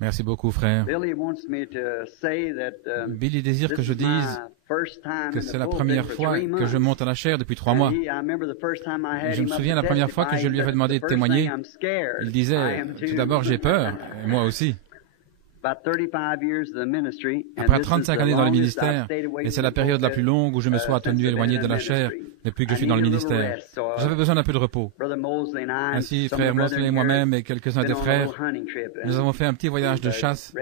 Merci beaucoup, frère. Billy désire que je dise que c'est la première fois que je monte à la chaire depuis 3 mois. Je me souviens la première fois que je lui avais demandé de témoigner. Il disait, tout d'abord, j'ai peur, et moi aussi. Après 35 années dans le ministère, et c'est la période la plus longue où je me sois tenu éloigné de la chair depuis que je suis dans le ministère. J'avais besoin d'un peu de repos. Ainsi, frère Mosley et moi-même et quelques-uns des frères, nous avons fait un petit voyage de chasse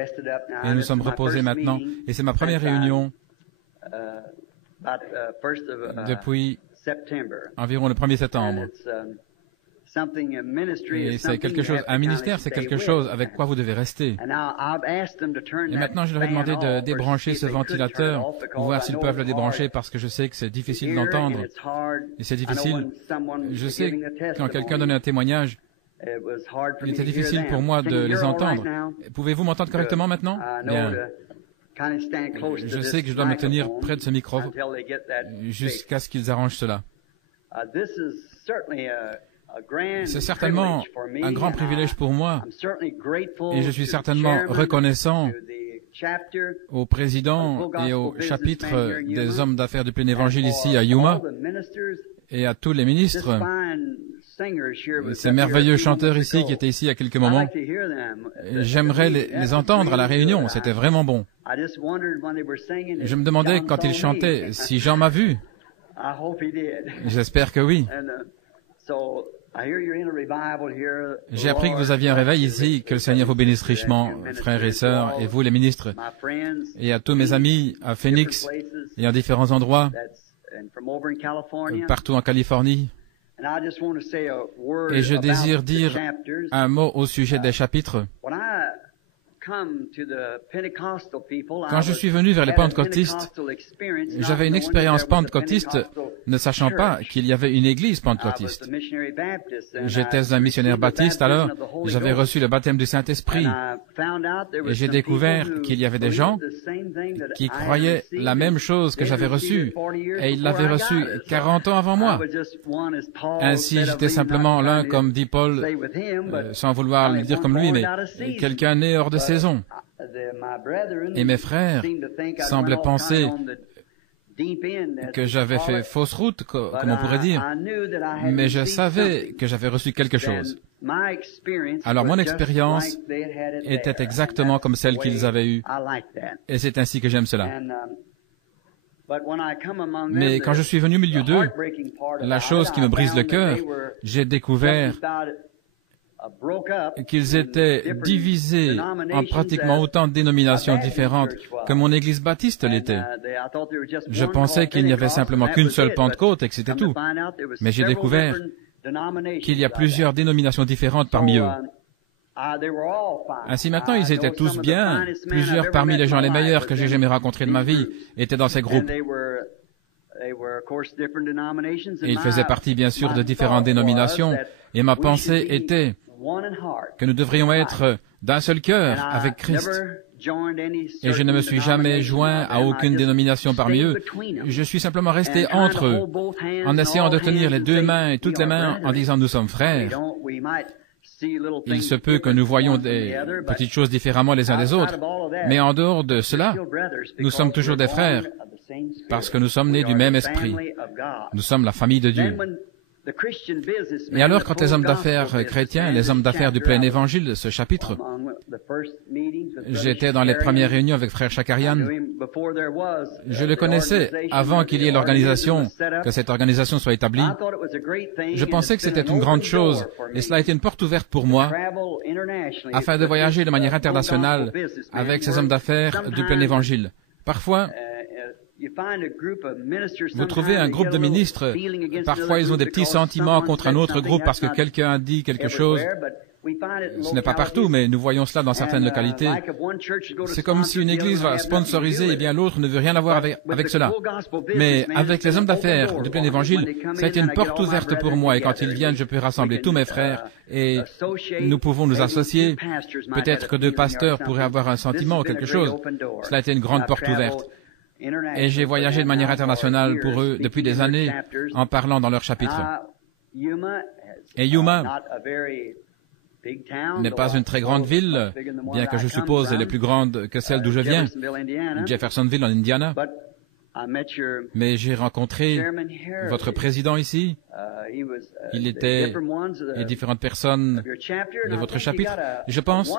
et nous sommes reposés maintenant. Et c'est ma première réunion depuis environ le 1er septembre. Et c'est quelque chose, un ministère, c'est quelque chose avec quoi vous devez rester. Et maintenant, je leur ai demandé de débrancher ce ventilateur, pour voir s'ils peuvent le débrancher, parce que je sais que c'est difficile d'entendre. Et c'est difficile. Je sais que quand quelqu'un donne un témoignage, il était difficile pour moi de les entendre. Pouvez-vous m'entendre correctement maintenant? Bien. Je sais que je dois me tenir près de ce micro jusqu'à ce qu'ils arrangent cela. C'est certainement un grand privilège pour moi et je suis certainement reconnaissant au président et au chapitre des hommes d'affaires du plein évangile ici à Yuma et à tous les ministres, ces merveilleux chanteurs ici qui étaient ici il y a quelques moments. J'aimerais les entendre à la réunion, c'était vraiment bon. Je me demandais quand ils chantaient si Jean m'a vu. J'espère que oui. J'ai appris que vous aviez un réveil ici, que le Seigneur vous bénisse richement, frères et sœurs, et vous les ministres, et à tous mes amis à Phoenix et à différents endroits, partout en Californie. Et je désire dire un mot au sujet des chapitres. Quand je suis venu vers les pentecôtistes, j'avais une expérience pentecôtiste ne sachant pas qu'il y avait une église pentecôtiste. J'étais un missionnaire baptiste, alors j'avais reçu le baptême du Saint-Esprit et j'ai découvert qu'il y avait des gens qui croyaient la même chose que j'avais reçue et ils l'avaient reçue 40 ans avant moi. Ainsi, j'étais simplement l'un, comme dit Paul, sans vouloir le dire comme lui, mais quelqu'un né hors de saison. Et mes frères semblaient penser que j'avais fait fausse route, comme on pourrait dire, mais je savais que j'avais reçu quelque chose. Alors mon expérience était exactement comme celle qu'ils avaient eue, et c'est ainsi que j'aime cela. Mais quand je suis venu au milieu d'eux, la chose qui me brise le cœur, j'ai découvert qu'ils étaient divisés en pratiquement autant de dénominations différentes que mon église baptiste l'était. Je pensais qu'il n'y avait simplement qu'une seule Pentecôte et que c'était tout. Mais j'ai découvert qu'il y a plusieurs dénominations différentes parmi eux. Ainsi maintenant, ils étaient tous bien. Plusieurs parmi les gens les meilleurs que j'ai jamais rencontrés de ma vie étaient dans ces groupes. Et ils faisaient partie, bien sûr, de différentes dénominations. Et ma pensée était que nous devrions être d'un seul cœur avec Christ. Et je ne me suis jamais joint à aucune dénomination parmi eux. Je suis simplement resté entre eux, en essayant de tenir les deux mains et toutes les mains en disant « nous sommes frères ». Il se peut que nous voyions des petites choses différemment les uns des autres, mais en dehors de cela, nous sommes toujours des frères, parce que nous sommes nés du même esprit. Nous sommes la famille de Dieu. Et alors, quand les hommes d'affaires chrétiens, les hommes d'affaires du plein évangile, ce chapitre, j'étais dans les premières réunions avec frère Chakarian, je le connaissais avant qu'il y ait l'organisation, que cette organisation soit établie. Je pensais que c'était une grande chose, et cela a été une porte ouverte pour moi, afin de voyager de manière internationale avec ces hommes d'affaires du plein évangile. Parfois, vous trouvez un groupe de ministres, parfois ils ont des petits sentiments contre un autre groupe parce que quelqu'un a dit quelque chose. Ce n'est pas partout, mais nous voyons cela dans certaines localités. C'est comme si une église va sponsoriser et bien l'autre ne veut rien avoir avec cela. Mais avec les hommes d'affaires du plein évangile, ça a été une porte ouverte pour moi et quand ils viennent, je peux rassembler tous mes frères et nous pouvons nous associer. Peut-être que 2 pasteurs pourraient avoir un sentiment ou quelque chose. Cela a été une grande porte ouverte. Et j'ai voyagé de manière internationale pour eux depuis des années en parlant dans leur chapitre. Et Yuma n'est pas une très grande ville, bien que je suppose elle est plus grande que celle d'où je viens, Jeffersonville en Indiana. Mais j'ai rencontré votre président ici. Il était les différentes personnes de votre chapitre. Je pense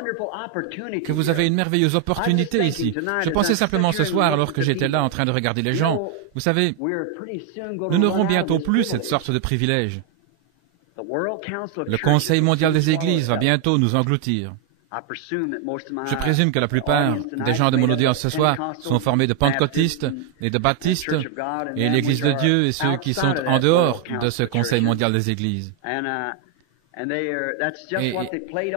que vous avez une merveilleuse opportunité ici. Je pensais simplement ce soir, alors que j'étais là en train de regarder les gens. Vous savez, nous n'aurons bientôt plus cette sorte de privilège. Le Conseil mondial des Églises va bientôt nous engloutir. Je présume que la plupart des gens de mon audience ce soir sont formés de pentecôtistes et de baptistes, et l'Église de Dieu et ceux qui sont en dehors de ce Conseil mondial des Églises. Et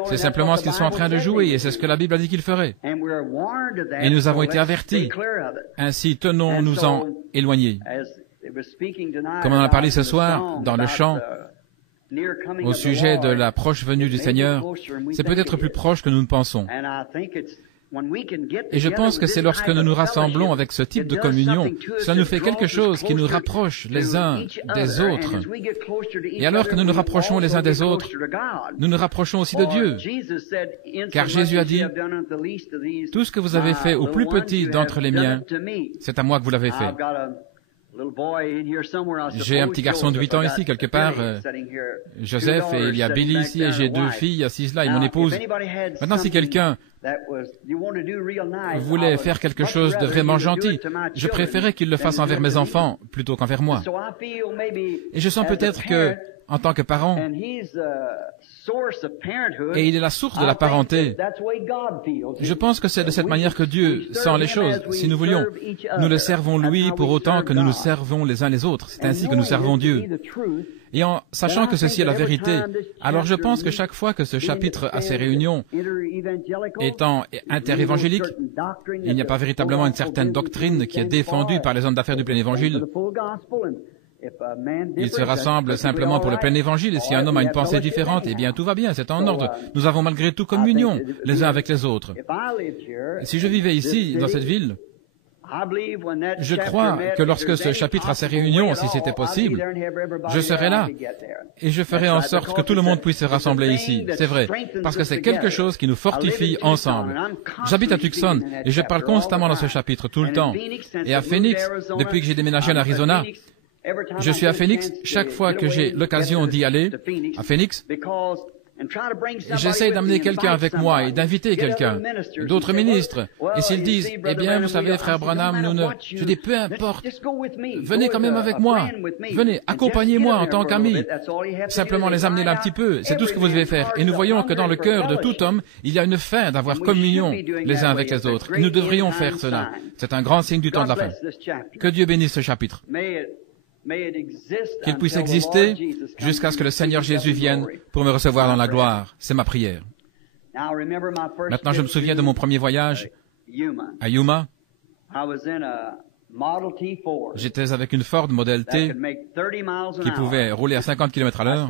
c'est simplement ce qu'ils sont en train de jouer, et c'est ce que la Bible a dit qu'ils feraient. Et nous avons été avertis. Ainsi, tenons-nous-en éloignés. Comme on en a parlé ce soir dans le chant, au sujet de la proche venue du Seigneur, c'est peut-être plus proche que nous ne pensons. Et je pense que c'est lorsque nous nous rassemblons avec ce type de communion, cela nous fait quelque chose qui nous rapproche les uns des autres. Et alors que nous nous rapprochons les uns des autres, nous nous rapprochons aussi de Dieu. Car Jésus a dit, « Tout ce que vous avez fait au plus petit d'entre les miens, c'est à moi que vous l'avez fait. » J'ai un petit garçon de 8 ans ici, quelque part, Joseph, et il y a Billy ici, et j'ai 2 filles assises là, et mon épouse. Maintenant, si quelqu'un voulait faire quelque chose de vraiment gentil, je préférais qu'il le fasse envers mes enfants plutôt qu'envers moi. Et je sens peut-être que, en tant que parent, et il est la source de la parenté, je pense que c'est de cette manière que Dieu sent les choses. Si nous voulions, nous le servons lui pour autant que nous nous servons les uns les autres. C'est ainsi que nous servons Dieu. Et en sachant que ceci est la vérité, alors je pense que chaque fois que ce chapitre a ses réunions, étant interévangélique, il n'y a pas véritablement une certaine doctrine qui est défendue par les hommes d'affaires du plein évangile. Ils se rassemblent simplement pour le plein évangile, et si un homme a une pensée différente, eh bien tout va bien, c'est en ordre. Nous avons malgré tout communion les uns avec les autres. Si je vivais ici, dans cette ville, je crois que lorsque ce chapitre a ses réunions, si c'était possible, je serais là et je ferai en sorte que tout le monde puisse se rassembler ici. C'est vrai, parce que c'est quelque chose qui nous fortifie ensemble. J'habite à Tucson et je parle constamment dans ce chapitre tout le temps. Et à Phoenix, depuis que j'ai déménagé en Arizona, je suis à Phoenix chaque fois que j'ai l'occasion d'y aller, à Phoenix. J'essaie d'amener quelqu'un avec moi et d'inviter quelqu'un, d'autres ministres. Et s'ils disent, eh bien, vous savez, frère Branham, je dis, peu importe, venez quand même avec moi, venez, accompagnez-moi en tant qu'ami. Simplement les amener là un petit peu, c'est tout ce que vous devez faire. Et nous voyons que dans le cœur de tout homme, il y a une faim d'avoir communion les uns avec les autres. Et nous devrions faire cela. C'est un grand signe du temps de la fin. Que Dieu bénisse ce chapitre. Qu'il puisse exister jusqu'à ce que le Seigneur Jésus vienne pour me recevoir dans la gloire. C'est ma prière. Maintenant, je me souviens de mon premier voyage à Yuma. J'étais avec une Ford Model T qui pouvait rouler à 50 km à l'heure.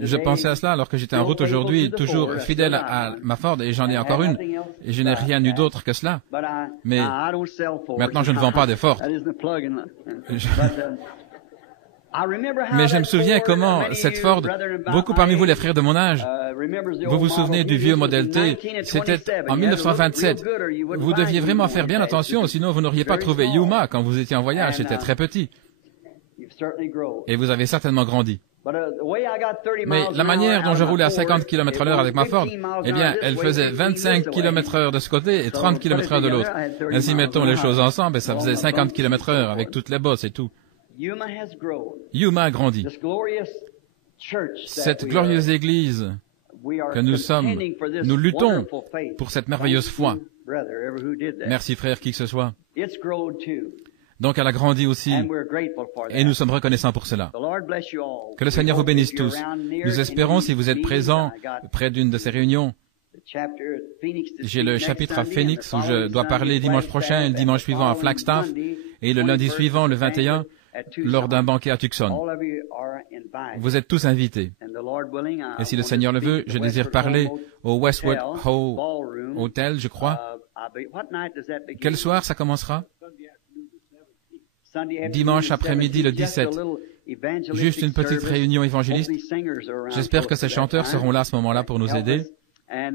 Je pensais à cela alors que j'étais en route aujourd'hui, toujours fidèle à ma Ford, et j'en ai encore une, et je n'ai rien eu d'autre que cela. Mais maintenant, je ne vends pas des Ford. Mais je me souviens comment cette Ford, beaucoup parmi vous les frères de mon âge, vous vous souvenez du vieux Model T, c'était en 1927. Vous deviez vraiment faire bien attention, sinon vous n'auriez pas trouvé Yuma quand vous étiez en voyage, c'était très petit. Et vous avez certainement grandi. Mais la manière dont je roulais à 50 km à l'heure avec ma Ford, eh bien, elle faisait 25 km heure de ce côté et 30 km heure de l'autre. Ainsi, mettons les choses ensemble, et ça faisait 50 km heure avec toutes les bosses et tout. Yuma a grandi. Cette glorieuse Église que nous sommes, nous luttons pour cette merveilleuse foi. Merci frère, qui que ce soit. Donc elle a grandi aussi, et nous sommes reconnaissants pour cela. Que le Seigneur vous bénisse tous. Nous espérons, si vous êtes présents près d'une de ces réunions, j'ai le chapitre à Phoenix où je dois parler dimanche prochain et le dimanche suivant à Flagstaff, et le lundi suivant, le 21, lors d'un banquet à Tucson. Vous êtes tous invités. Et si le Seigneur le veut, je désire parler au Westwood Hotel, je crois. Quel soir ça commencera? Dimanche après-midi le 17. juste une petite réunion évangéliste. J'espère que ces chanteurs seront là à ce moment-là pour nous aider. Et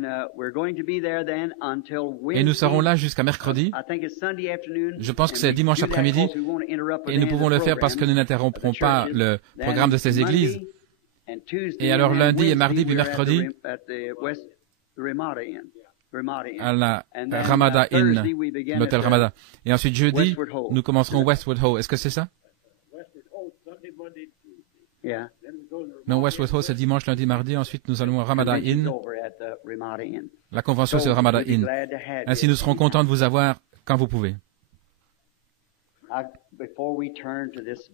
nous serons là jusqu'à mercredi. Je pense que c'est dimanche après-midi. Et nous pouvons le faire parce que nous n'interromprons pas le programme de ces églises. Et alors lundi et mardi puis mercredi, à la Ramada Inn, l'hôtel Ramada. Et ensuite jeudi, nous commencerons Westwood Ho. Est-ce que c'est ça? Non, Westwood Ho, c'est dimanche, lundi, mardi. Ensuite, nous allons à Ramada Inn. La convention, c'est au Ramada Inn. Ainsi, nous serons contents de vous avoir quand vous pouvez.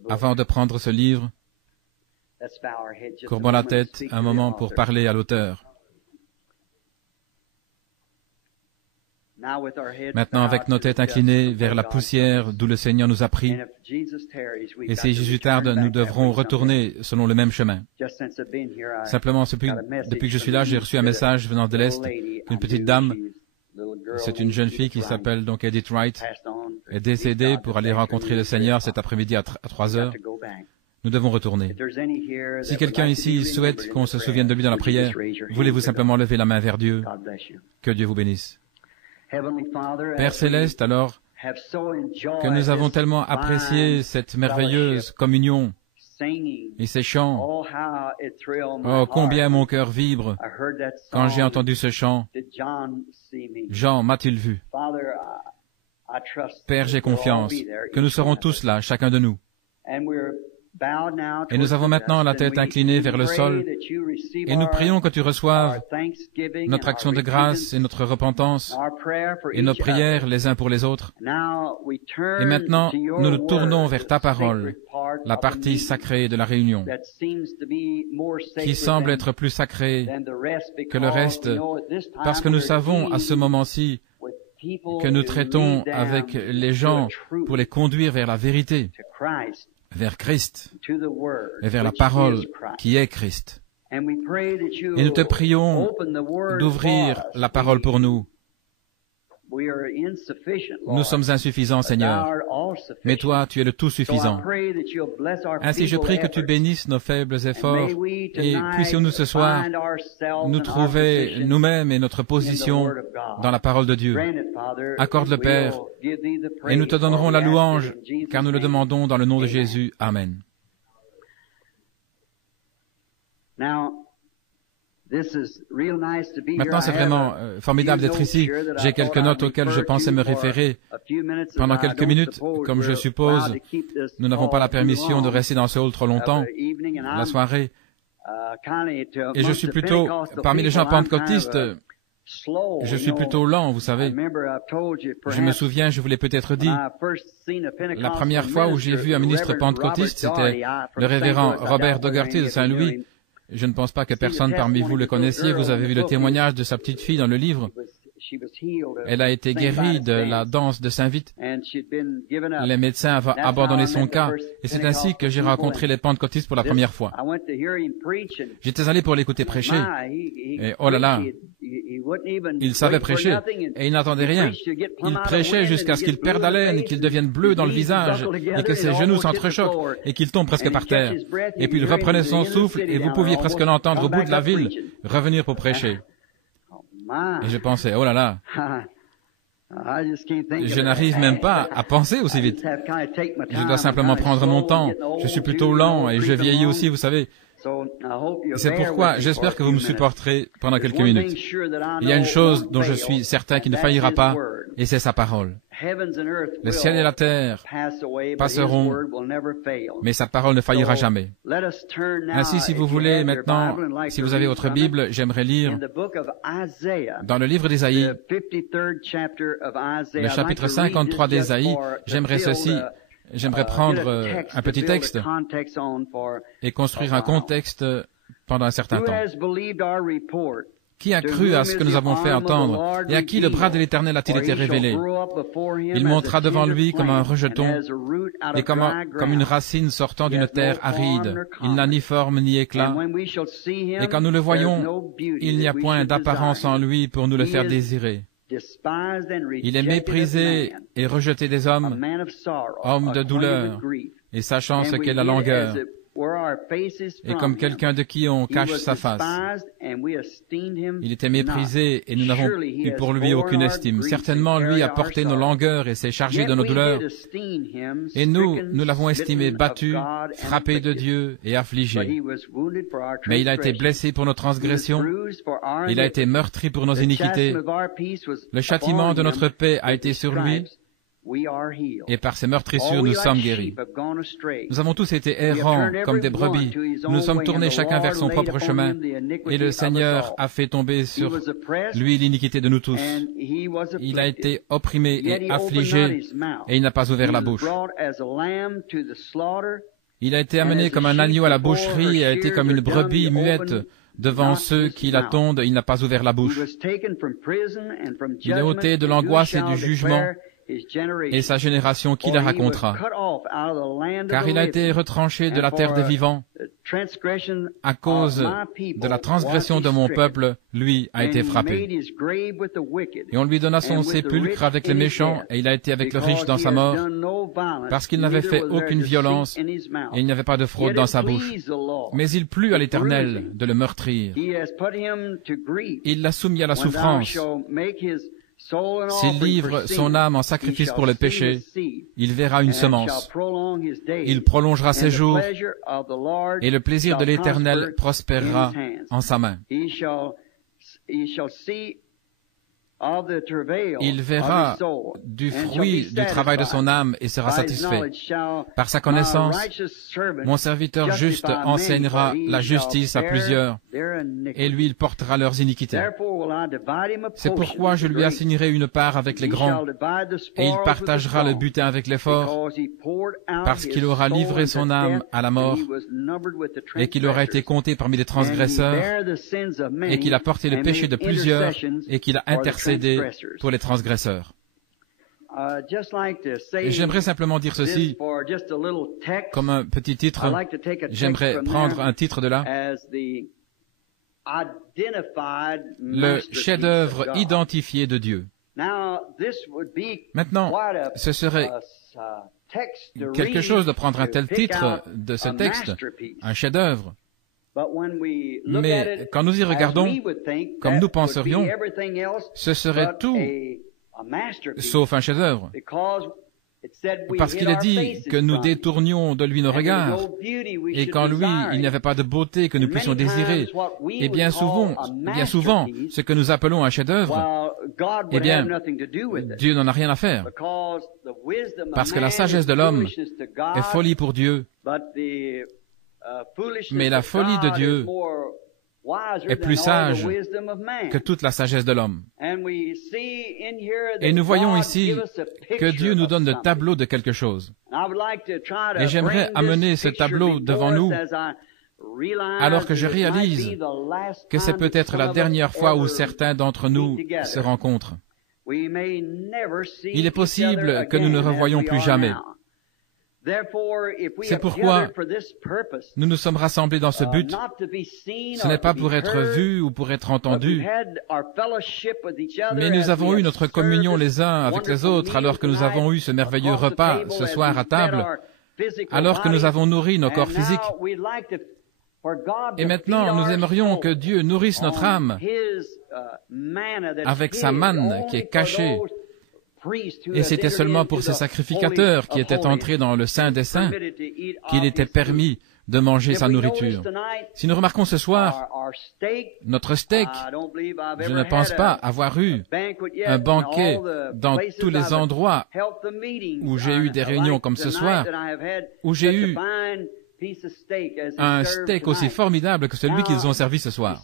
Avant de prendre ce livre, courbons la tête un moment pour parler à l'auteur. Maintenant, avec nos têtes inclinées vers la poussière d'où le Seigneur nous a pris, et si Jésus tarde, nous devrons retourner selon le même chemin. Simplement, depuis que je suis là, j'ai reçu un message venant de l'Est d'une petite dame. C'est une jeune fille qui s'appelle donc Edith Wright, est décédée pour aller rencontrer le Seigneur cet après-midi à 3 heures. Nous devons retourner. Si quelqu'un ici souhaite qu'on se souvienne de lui dans la prière, voulez-vous simplement lever la main vers Dieu? Que Dieu vous bénisse. Père Céleste, alors que nous avons tellement apprécié cette merveilleuse communion et ces chants, oh, combien mon cœur vibre quand j'ai entendu ce chant. Jean m'a-t-il vu? Père, j'ai confiance que nous serons tous là, chacun de nous. Et nous avons maintenant la tête inclinée vers le sol, et nous prions que tu reçoives notre action de grâce et notre repentance, et nos prières les uns pour les autres. Et maintenant, nous nous tournons vers ta parole, la partie sacrée de la réunion, qui semble être plus sacrée que le reste, parce que nous savons à ce moment-ci que nous traitons avec les gens pour les conduire vers la vérité, vers Christ et vers la parole qui est Christ. Et nous te prions d'ouvrir la parole pour nous. Nous sommes insuffisants, Seigneur, mais toi, tu es le tout-suffisant. Ainsi, je prie que tu bénisses nos faibles efforts et puissions-nous ce soir nous trouver nous-mêmes et notre position dans la parole de Dieu. Accorde-le, Père, et nous te donnerons la louange, car nous le demandons dans le nom de Jésus. Amen. Maintenant, c'est vraiment formidable d'être ici. J'ai quelques notes auxquelles je pensais me référer pendant quelques minutes. Comme je suppose, nous n'avons pas la permission de rester dans ce hall trop longtemps, la soirée. Et je suis plutôt, parmi les gens pentecôtistes, je suis plutôt lent, vous savez. Je me souviens, je vous l'ai peut-être dit, la première fois où j'ai vu un ministre pentecôtiste, c'était le révérend Robert Dougherty de Saint-Louis. Je ne pense pas que personne parmi vous le connaissiez. Vous avez vu le témoignage de sa petite fille dans le livre. Elle a été guérie de la danse de Saint-Vite. Les médecins avaient abandonné son cas. Et c'est ainsi que j'ai rencontré les pentecôtistes pour la première fois. J'étais allé pour l'écouter prêcher. Et oh là là, il savait prêcher. Et il n'entendait rien. Il prêchait jusqu'à ce qu'il perde haleine et qu'il devienne bleu dans le visage et que ses genoux s'entrechoquent et qu'il tombe presque par terre. Et puis il reprenait son souffle et vous pouviez presque l'entendre au bout de la ville revenir pour prêcher. Et je pensais, oh là là, je n'arrive même pas à penser aussi vite. Je dois simplement prendre mon temps. Je suis plutôt lent et je vieillis aussi, vous savez. C'est pourquoi j'espère que vous me supporterez pendant quelques minutes. Il y a une chose dont je suis certain qui ne faillira pas, et c'est sa parole. Le ciel et la terre passeront, mais sa parole ne faillira jamais. Ainsi, si vous voulez maintenant, si vous avez votre Bible, j'aimerais lire dans le livre d'Ésaïe, le chapitre 53 d'Ésaïe. J'aimerais ceci. J'aimerais prendre un petit texte et construire un contexte pendant un certain temps. Qui a cru à ce que nous avons fait entendre et à qui le bras de l'Éternel a-t-il été révélé? Il montera devant lui comme un rejeton et comme une racine sortant d'une terre aride. Il n'a ni forme ni éclat. Et quand nous le voyons, il n'y a point d'apparence en lui pour nous le faire désirer. Il est méprisé et rejeté des hommes, homme de douleur, et sachant ce qu'est la longueur, et comme quelqu'un de qui on cache sa face. Il était méprisé et nous n'avons eu pour lui aucune estime. Certainement, lui a porté nos langueurs et s'est chargé de nos douleurs. Et nous l'avons estimé battu, frappé de Dieu et affligé. Mais il a été blessé pour nos transgressions, il a été meurtri pour nos iniquités. Le châtiment de notre paix a été sur lui, et par ses meurtrissures nous sommes guéris. Nous avons tous été errants comme des brebis. Nous nous sommes tournés chacun vers son propre chemin, et le Seigneur a fait tomber sur lui l'iniquité de nous tous. Il a été opprimé et affligé, et il n'a pas ouvert la bouche. Il a été amené comme un agneau à la boucherie et a été comme une brebis muette devant ceux qui l'attendent, il n'a pas ouvert la bouche. Il est ôté de l'angoisse et du jugement, et sa génération qui la racontera, car il a été retranché de la terre des vivants. À cause de la transgression de mon peuple, lui a été frappé. Et on lui donna son sépulcre avec les méchants, et il a été avec le riche dans sa mort, parce qu'il n'avait fait aucune violence, et il n'y avait pas de fraude dans sa bouche. Mais il plut à l'Éternel de le meurtrir. Il l'a soumis à la souffrance. S'il livre son âme en sacrifice pour le péché, il verra une semence. Il prolongera ses jours, et le plaisir de l'Éternel prospérera en sa main. Il verra du fruit du travail de son âme et sera satisfait. Par sa connaissance, mon serviteur juste enseignera la justice à plusieurs, et lui il portera leurs iniquités. C'est pourquoi je lui assignerai une part avec les grands, et il partagera le butin avec les forts, parce qu'il aura livré son âme à la mort, et qu'il aura été compté parmi les transgresseurs, et qu'il a porté le péché de plusieurs, et qu'il a intercédé pour les transgresseurs. J'aimerais simplement dire ceci, comme un petit titre. J'aimerais prendre un titre de là. Le chef-d'œuvre identifié de Dieu. Maintenant, ce serait quelque chose de prendre un tel titre de ce texte, un chef-d'œuvre. Mais quand nous y regardons, comme nous penserions, ce serait tout sauf un chef-d'œuvre. Parce qu'il est dit que nous détournions de lui nos regards, et qu'en lui, il n'y avait pas de beauté que nous puissions désirer. Et bien souvent, ce que nous appelons un chef-d'œuvre, eh bien, Dieu n'en a rien à faire. Parce que la sagesse de l'homme est folie pour Dieu, mais la folie de Dieu est plus sage que toute la sagesse de l'homme. Et nous voyons ici que Dieu nous donne le tableau de quelque chose. Et j'aimerais amener ce tableau devant nous alors que je réalise que c'est peut-être la dernière fois où certains d'entre nous se rencontrent. Il est possible que nous ne revoyions plus jamais. C'est pourquoi nous nous sommes rassemblés dans ce but. Ce n'est pas pour être vus ou pour être entendus, mais nous avons eu notre communion les uns avec les autres alors que nous avons eu ce merveilleux repas ce soir à table, alors que nous avons nourri nos corps physiques. Et maintenant, nous aimerions que Dieu nourrisse notre âme avec sa manne qui est cachée. Et c'était seulement pour ces sacrificateurs qui étaient entrés dans le Saint des Saints qu'il était permis de manger sa nourriture. Si nous remarquons ce soir, notre steak, je ne pense pas avoir eu un banquet dans tous les endroits où j'ai eu des réunions comme ce soir, où j'ai eu un steak aussi formidable que celui qu'ils ont servi ce soir.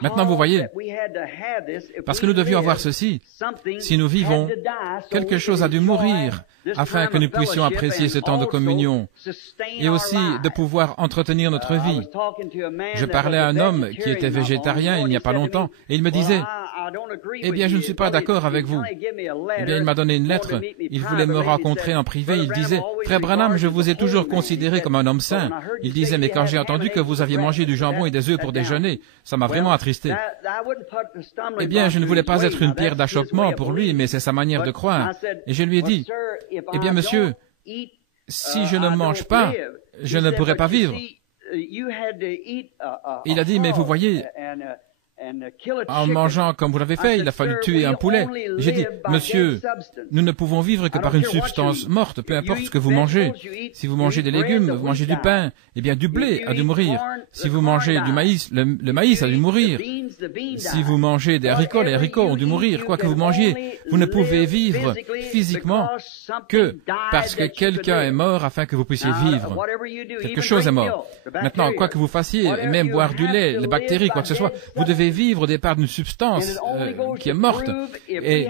Maintenant, vous voyez, parce que nous devions avoir ceci, si nous vivons, quelque chose a dû mourir afin que nous puissions apprécier ce temps de communion et aussi de pouvoir entretenir notre vie. Je parlais à un homme qui était végétarien il n'y a pas longtemps et il me disait, « Eh bien, je ne suis pas d'accord avec vous. » Eh bien, il m'a donné une lettre. Il voulait me rencontrer en privé. Il disait, « Frère Branham, je vous ai toujours considéré comme un homme saint. » Il disait, « Mais quand j'ai entendu que vous aviez mangé du jambon et des œufs pour déjeuner, ça m'a vraiment attristé. » Eh bien, je ne voulais pas être une pierre d'achoppement pour lui, mais c'est sa manière de croire. Et je lui ai dit, « Eh bien, monsieur, si je ne mange pas, je ne pourrai pas vivre. » Il a dit, mais vous voyez, en mangeant comme vous l'avez fait, il a fallu tuer un poulet. J'ai dit, monsieur, nous ne pouvons vivre que par une substance morte, peu importe ce que vous mangez. Si vous mangez des légumes, vous mangez du pain, eh bien du blé a dû mourir. Si vous mangez du maïs, le maïs a dû mourir. Si vous mangez des haricots, les haricots ont dû mourir. Quoi que vous mangiez, vous ne pouvez vivre physiquement que parce que quelqu'un est mort afin que vous puissiez vivre. Quelque chose est mort. Maintenant, quoi que vous fassiez, même boire du lait, les bactéries, quoi que ce soit, vous devez vivre au départ d'une substance qui est morte et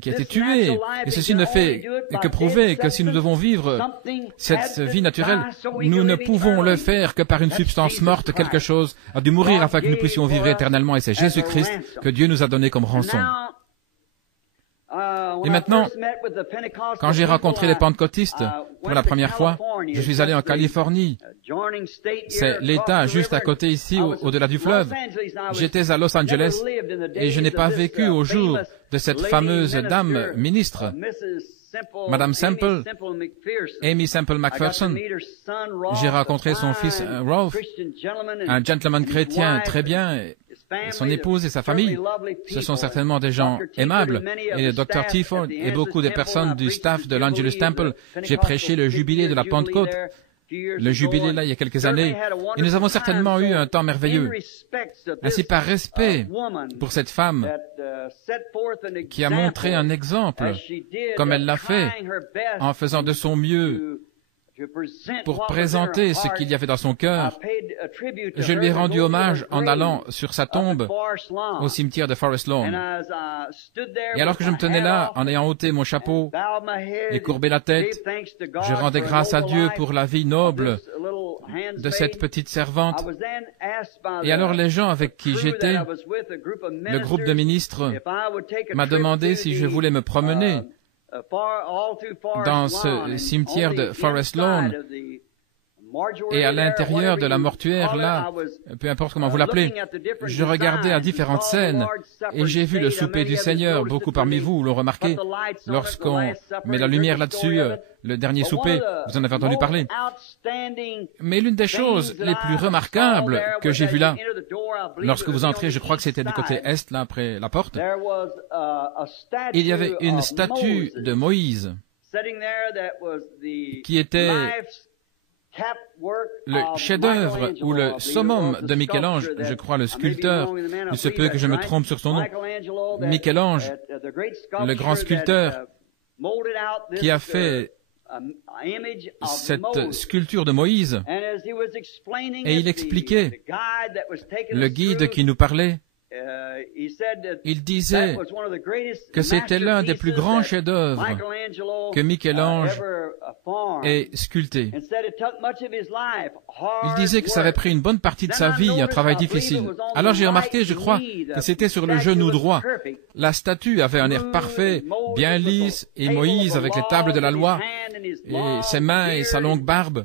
qui a été tuée. Et ceci ne fait que prouver que si nous devons vivre cette vie naturelle, nous ne pouvons le faire que par une substance morte. Quelque chose a dû mourir afin que nous puissions vivre éternellement. Et c'est Jésus-Christ que Dieu nous a donné comme rançon. Et maintenant, quand j'ai rencontré les pentecôtistes pour la première fois, je suis allé en Californie. C'est l'État juste à côté ici, au-delà du fleuve. J'étais à Los Angeles et je n'ai pas vécu au jour de cette fameuse dame ministre, Madame Semple, Amy Semple McPherson. J'ai rencontré son fils Rolf, un gentleman chrétien très bien. Son épouse et sa famille, ce sont certainement des gens aimables. Et le Dr. Tiford et beaucoup des personnes du staff de l'Angelus Temple, j'ai prêché le jubilé de la Pentecôte, le jubilé là il y a quelques années, et nous avons certainement eu un temps merveilleux. Ainsi, par respect pour cette femme qui a montré un exemple, comme elle l'a fait, en faisant de son mieux pour présenter ce qu'il y avait dans son cœur, je lui ai rendu hommage en allant sur sa tombe au cimetière de Forest Lawn. Et alors que je me tenais là, en ayant ôté mon chapeau et courbé la tête, je rendais grâce à Dieu pour la vie noble de cette petite servante. Et alors les gens avec qui j'étais, le groupe de ministres, m'a demandé si je voulais me promener dans ce cimetière de Forest Lawn et à l'intérieur de la mortuaire, là, peu importe comment vous l'appelez, je regardais à différentes scènes et j'ai vu le souper du Seigneur. Beaucoup parmi vous l'ont remarqué lorsqu'on met la lumière là-dessus, le dernier souper, vous en avez entendu parler. Mais l'une des choses les plus remarquables que j'ai vues là, lorsque vous entrez, je crois que c'était du côté est, là, après la porte, il y avait une statue de Moïse qui était le chef-d'œuvre ou le summum de Michel-Ange, je crois le sculpteur, il se peut que je me trompe sur son nom, Michel-Ange, le grand sculpteur qui a fait cette sculpture de Moïse, et il expliquait, le guide qui nous parlait, il disait que c'était l'un des plus grands chefs-d'œuvre que Michel-Ange ait sculpté. Il disait que ça avait pris une bonne partie de sa vie, un travail difficile. Alors j'ai remarqué, je crois, que c'était sur le genou droit. La statue avait un air parfait, bien lisse, et Moïse avec les tables de la loi, et ses mains et sa longue barbe.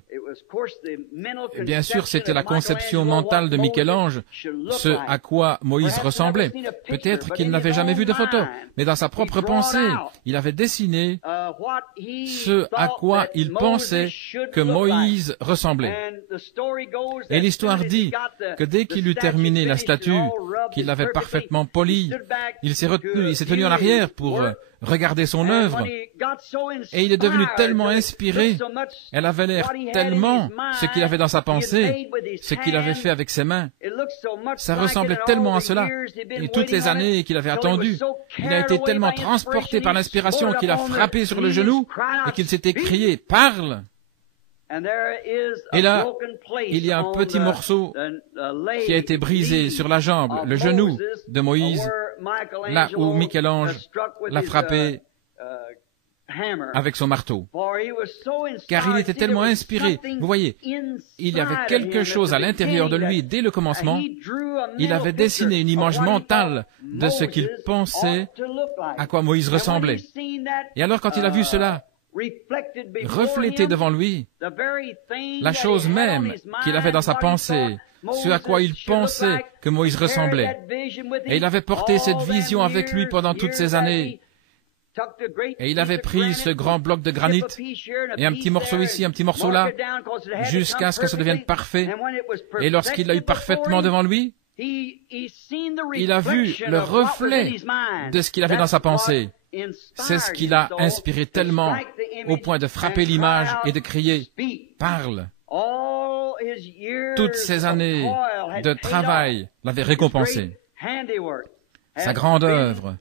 Et bien sûr, c'était la conception mentale de Michel-Ange, ce à quoi Moïse ressemblait. Peut-être qu'il n'avait jamais vu de photo, mais dans sa propre pensée, il avait dessiné ce à quoi il pensait que Moïse ressemblait. Et l'histoire dit que dès qu'il eut terminé la statue, qu'il l'avait parfaitement polie, il s'est tenu en arrière pour regarder son œuvre, et il est devenu tellement inspiré, elle avait l'air tellement ce qu'il avait dans sa pensée, ce qu'il avait fait avec ses mains. Ça ressemblait tellement à cela, et toutes les années qu'il avait attendu, il a été tellement transporté par l'inspiration qu'il a frappé sur le genou, et qu'il s'est écrié « Parle !» Et là, il y a un petit morceau qui a été brisé sur la jambe, le genou de Moïse, là où Michel-Ange l'a frappé avec son marteau. Car il était tellement inspiré. Vous voyez, il y avait quelque chose à l'intérieur de lui dès le commencement. Il avait dessiné une image mentale de ce qu'il pensait à quoi Moïse ressemblait. Et alors quand il a vu cela, refléter devant lui la chose même qu'il avait dans sa pensée, ce à quoi il pensait que Moïse ressemblait. Et il avait porté cette vision avec lui pendant toutes ces années. Et il avait pris ce grand bloc de granit, et un petit morceau ici, un petit morceau là, jusqu'à ce que ça devienne parfait. Et lorsqu'il l'a eu parfaitement devant lui, il a vu le reflet de ce qu'il avait dans sa pensée. C'est ce qui l'a inspiré tellement au point de frapper l'image et de crier « Parle !» Toutes ces années de travail l'avaient récompensé. Sa grande œuvre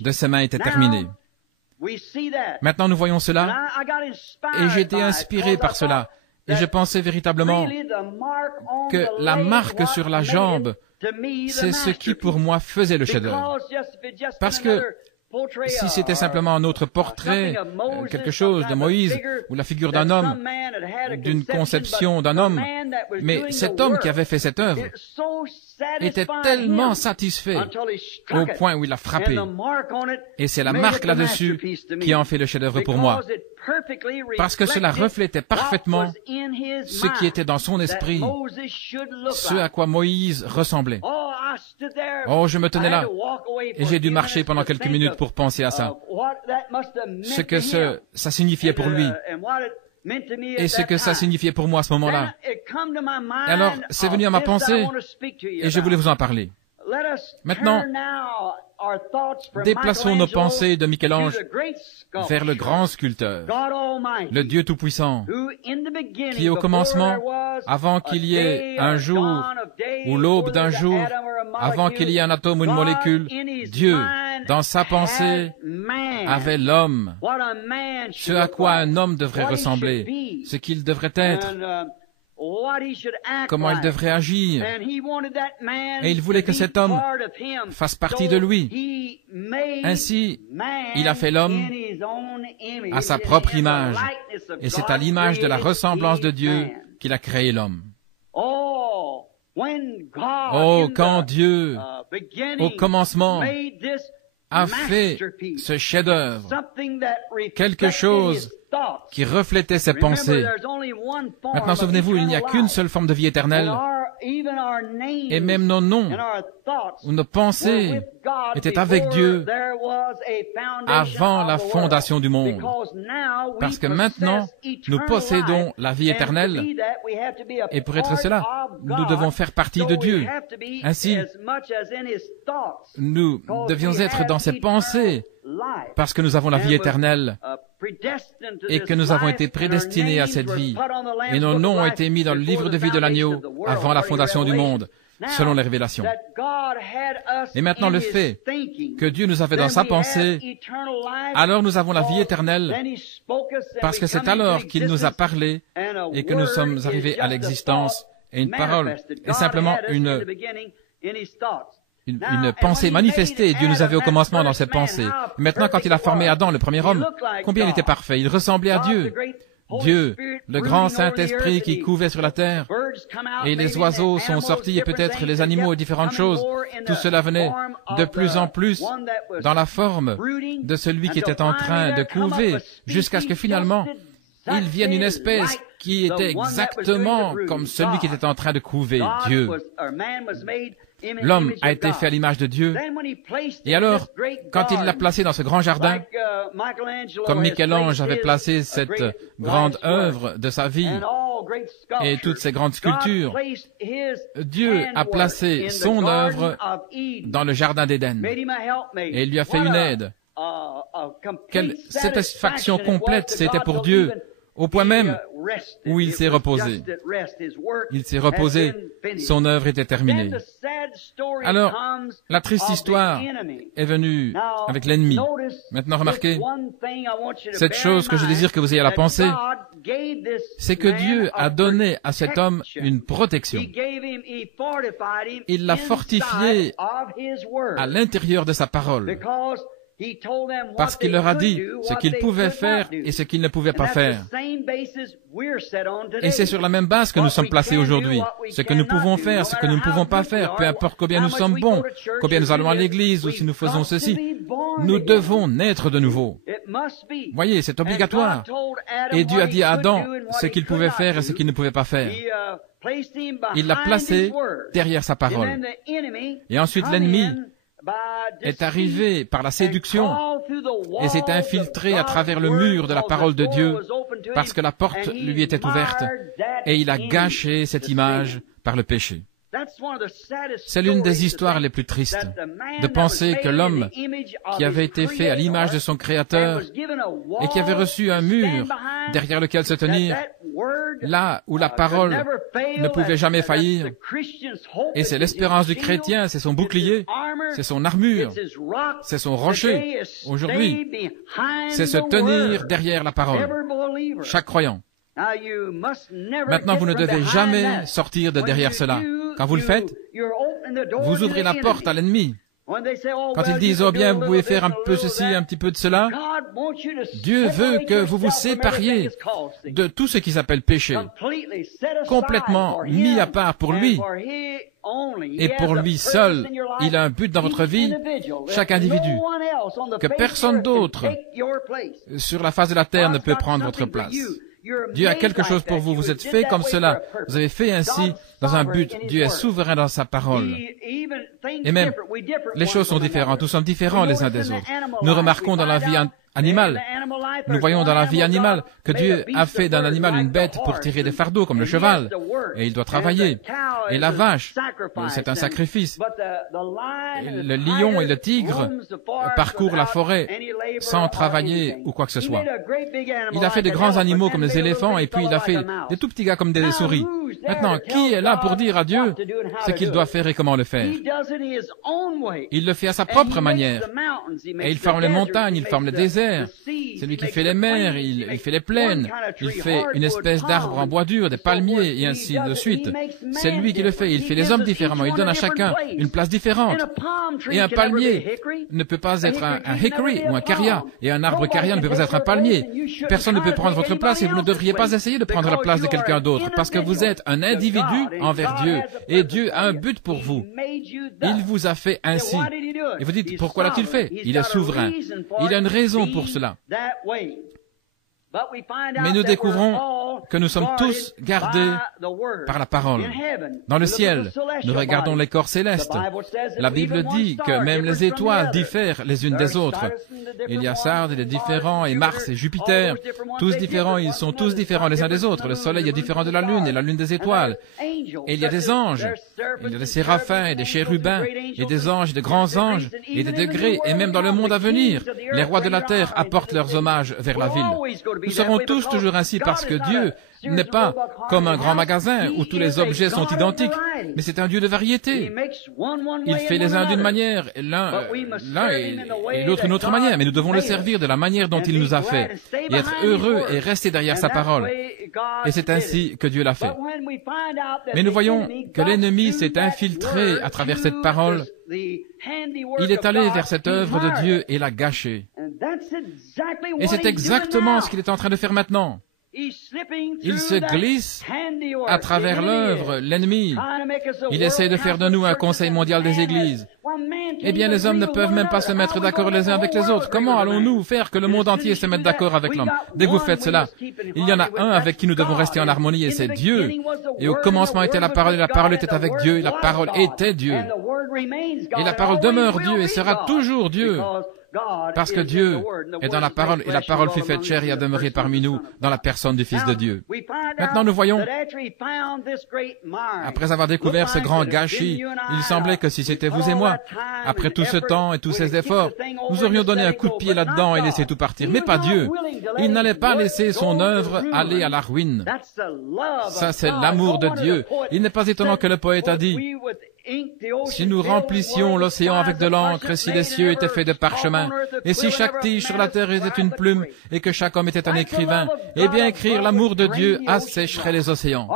de ses mains était terminée. Maintenant, nous voyons cela, et j'ai été inspiré par cela. Et je pensais véritablement que la marque sur la jambe, c'est ce qui pour moi faisait le chef-d'œuvre. Parce que si c'était simplement un autre portrait, quelque chose de Moïse, ou la figure d'un homme, d'une conception d'un homme, mais cet homme qui avait fait cette œuvre était tellement satisfait au point où il a frappé. Et c'est la marque là-dessus qui en fait le chef-d'œuvre pour moi. Parce que cela reflétait parfaitement ce qui était dans son esprit, ce à quoi Moïse ressemblait. Oh, je me tenais là, et j'ai dû marcher pendant quelques minutes pour penser à ça. Ce que ça signifiait pour lui, et ce que ça signifiait pour moi à ce moment-là. Alors, c'est venu à ma pensée, et je voulais vous en parler. Maintenant, déplaçons nos pensées de Michel-Ange vers le grand sculpteur, le Dieu Tout-Puissant, qui au commencement, avant qu'il y ait un jour ou l'aube d'un jour, avant qu'il y ait un atome ou une molécule, Dieu, dans sa pensée, avait l'homme, ce à quoi un homme devrait ressembler, ce qu'il devrait être, comment il devrait agir. Et il voulait que cet homme fasse partie de lui. Ainsi, il a fait l'homme à sa propre image. Et c'est à l'image de la ressemblance de Dieu qu'il a créé l'homme. Oh, quand Dieu, au commencement, a fait ce chef-d'œuvre, quelque chose qui reflétait ses pensées. Maintenant, souvenez-vous, il n'y a qu'une seule forme de vie éternelle, et même nos noms ou nos pensées étaient avec Dieu avant la fondation du monde. Parce que maintenant, nous possédons la vie éternelle, et pour être cela, nous devons faire partie de Dieu. Ainsi, nous devions être dans ses pensées, parce que nous avons la vie éternelle, et que nous avons été prédestinés à cette vie, et nos noms ont été mis dans le livre de vie de l'agneau avant la fondation du monde, selon les révélations. Et maintenant, le fait que Dieu nous avait dans sa pensée, alors nous avons la vie éternelle, parce que c'est alors qu'il nous a parlé et que nous sommes arrivés à l'existence. Et une parole est simplement une pensée manifestée. Dieu nous avait au commencement dans ses pensées. Et maintenant, quand il a formé Adam, le premier homme, combien il était parfait. Il ressemblait à Dieu. Dieu, le grand Saint-Esprit qui couvait sur la terre, et les oiseaux sont sortis, et peut-être les animaux et différentes choses. Tout cela venait de plus en plus dans la forme de celui qui était en train de couver, jusqu'à ce que finalement, il vienne une espèce qui était exactement comme celui qui était en train de couver, Dieu. L'homme a été fait à l'image de Dieu. Et alors, quand il l'a placé dans ce grand jardin, comme Michel-Ange avait placé cette grande œuvre de sa vie et toutes ces grandes sculptures, Dieu a placé son œuvre dans le jardin d'Éden et il lui a fait une aide. Quelle satisfaction complète c'était pour Dieu, au point même où il s'est reposé. Il s'est reposé, son œuvre était terminée. Alors, la triste histoire est venue avec l'ennemi. Maintenant, remarquez, cette chose que je désire que vous ayez à la pensée, c'est que Dieu a donné à cet homme une protection. Il l'a fortifié à l'intérieur de sa parole. Parce qu'il leur a dit ce qu'ils pouvaient faire et ce qu'ils ne pouvaient pas faire. Et c'est sur la même base que nous sommes placés aujourd'hui. Ce que nous pouvons faire, ce que nous ne pouvons pas faire, peu importe combien nous sommes bons, combien nous allons à l'église ou si nous faisons ceci, nous devons naître de nouveau. Voyez, c'est obligatoire. Et Dieu a dit à Adam ce qu'il pouvait faire et ce qu'il ne pouvait pas faire. Il l'a placé derrière sa parole. Et ensuite l'ennemi est arrivé par la séduction et s'est infiltré à travers le mur de la parole de Dieu parce que la porte lui était ouverte et il a gâché cette image par le péché. C'est l'une des histoires les plus tristes de penser que l'homme qui avait été fait à l'image de son Créateur et qui avait reçu un mur derrière lequel se tenir, là où la parole ne pouvait jamais faillir, et c'est l'espérance du chrétien, c'est son bouclier, c'est son armure, c'est son rocher. Aujourd'hui, c'est se tenir derrière la parole, chaque croyant. Maintenant, vous ne devez jamais sortir de derrière cela. Quand vous le faites, vous ouvrez la porte à l'ennemi. Quand ils disent, oh bien, vous pouvez faire un peu ceci, un petit peu de cela, Dieu veut que vous vous sépariez de tout ce qui s'appelle péché, complètement mis à part pour lui. Et pour lui seul, il a un but dans votre vie, chaque individu, que personne d'autre sur la face de la terre ne peut prendre votre place. Dieu a quelque chose pour vous, vous êtes fait comme cela, vous avez fait ainsi dans un but, Dieu est souverain dans sa parole. Et même, les choses sont différentes, nous sommes différents les uns des autres. Nous remarquons dans la vie animale, nous voyons dans la vie animale que Dieu a fait d'un animal une bête pour tirer des fardeaux, comme le cheval, et il doit travailler. Et la vache, c'est un sacrifice. Et le lion et le tigre parcourent la forêt sans travailler ou quoi que ce soit. Il a fait de grands animaux comme les éléphants, et puis il a fait des tout petits gars comme des souris. Maintenant, qui est là pour dire à Dieu ce qu'il doit faire et comment le faire? Il le fait à sa propre manière. Et il forme les montagnes, il forme le désert. C'est lui qui fait les mers, il fait les plaines. Il fait une espèce d'arbre en bois dur, des palmiers, et ainsi de suite. C'est lui qui le fait. Il fait les hommes différemment. Il donne à chacun une place différente. Et un palmier ne peut pas être un hickory ou un caria. Et un arbre caria ne peut pas être un palmier. Personne ne peut prendre votre place et vous ne devriez pas essayer de prendre la place de quelqu'un d'autre. Parce que vous êtes un individu envers Dieu. Et Dieu a un but pour vous. Il vous a fait ainsi. Et vous dites, pourquoi l'a-t-il fait? Il est souverain. Il a une raison pour cela. Mais nous découvrons que nous sommes tous gardés par la parole. Dans le ciel, nous regardons les corps célestes. La Bible dit que même les étoiles diffèrent les unes des autres. Il y a Sardes, il est différent, et Mars et Jupiter, tous différents, ils sont tous différents les uns des autres. Le soleil est différent de la lune et la lune des étoiles. Et il y a des anges, il y a des séraphins et des chérubins, et des anges, des grands anges, et des degrés, et même dans le monde à venir, les rois de la terre apportent leurs hommages vers la ville. Nous serons tous toujours ainsi parce que Dieu n'est pas comme un grand magasin où tous les objets sont identiques, mais c'est un Dieu de variété. Il fait les uns d'une manière, l'un et l'autre d'une autre manière, mais nous devons le servir de la manière dont il nous a fait, et être heureux et rester derrière sa parole. Et c'est ainsi que Dieu l'a fait. Mais nous voyons que l'ennemi s'est infiltré à travers cette parole. Il est allé vers cette œuvre de Dieu et l'a gâchée. Et c'est exactement ce qu'il est en train de faire maintenant. Il se glisse à travers l'œuvre, l'ennemi. Il essaie de faire de nous un conseil mondial des églises. Eh bien, les hommes ne peuvent même pas se mettre d'accord les uns avec les autres. Comment allons-nous faire que le monde entier se mette d'accord avec l'homme? Dès que vous faites cela, il y en a un avec qui nous devons rester en harmonie, et c'est Dieu. Et au commencement était la parole, et la parole était avec Dieu, et la parole était Dieu. Et la parole demeure Dieu, et sera toujours Dieu. Parce que Dieu est dans la parole, et la parole fut faite chair et a demeuré parmi nous dans la personne du Fils de Dieu. Maintenant, nous voyons, après avoir découvert ce grand gâchis, il semblait que si c'était vous et moi, après tout ce temps et tous ces efforts, nous aurions donné un coup de pied là-dedans et laissé tout partir. Mais pas Dieu. Il n'allait pas laisser son œuvre aller à la ruine. Ça, c'est l'amour de Dieu. Il n'est pas étonnant que le poète a dit, si nous remplissions l'océan avec de l'encre, et si les cieux étaient faits de parchemin, et si chaque tige sur la terre était une plume, et que chaque homme était un écrivain, eh bien écrire l'amour de Dieu assécherait les océans.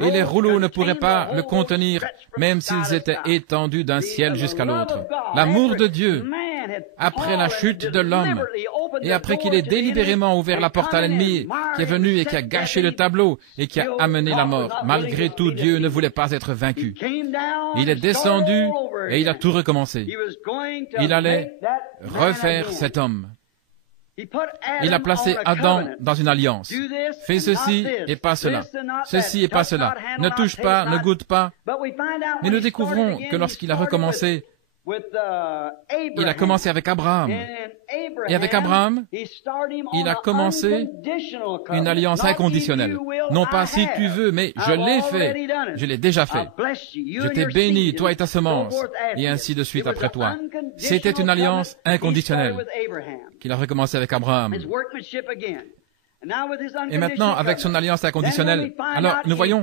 Et les rouleaux ne pourraient pas le contenir, même s'ils étaient étendus d'un ciel jusqu'à l'autre. L'amour de Dieu, après la chute de l'homme, et après qu'il ait délibérément ouvert la porte à l'ennemi, qui est venu et qui a gâché le tableau, et qui a amené la mort, malgré tout, Dieu ne voulait pas être vaincu. Il est descendu et il a tout recommencé. Il allait refaire cet homme. Il a placé Adam dans une alliance. Fais ceci et pas cela. Ceci et pas cela. Ne touche pas, ne goûte pas. Mais nous découvrons que lorsqu'il a recommencé, Il a commencé avec Abraham. Et avec Abraham, il a commencé une alliance inconditionnelle. Non pas si tu veux, mais je l'ai fait. Je l'ai déjà fait. Je t'ai béni, toi et ta semence, et ainsi de suite après toi. C'était une alliance inconditionnelle qu'il a recommencé avec Abraham. Et maintenant, avec son alliance inconditionnelle, alors nous voyons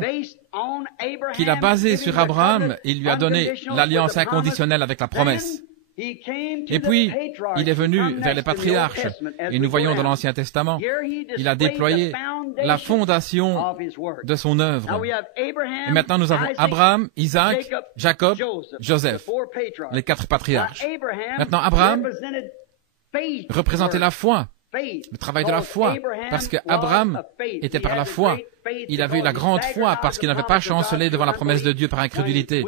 qu'il a basé sur Abraham, il lui a donné l'alliance inconditionnelle avec la promesse. Et puis, il est venu vers les patriarches, et nous voyons dans l'Ancien Testament, il a déployé la fondation de son œuvre. Et maintenant, nous avons Abraham, Isaac, Jacob, Joseph, les 4 patriarches. Maintenant, Abraham représentait la foi, le travail de la foi, parce que Abraham était par la foi. Il avait eu la grande foi parce qu'il n'avait pas chancelé devant la promesse de Dieu par incrédulité.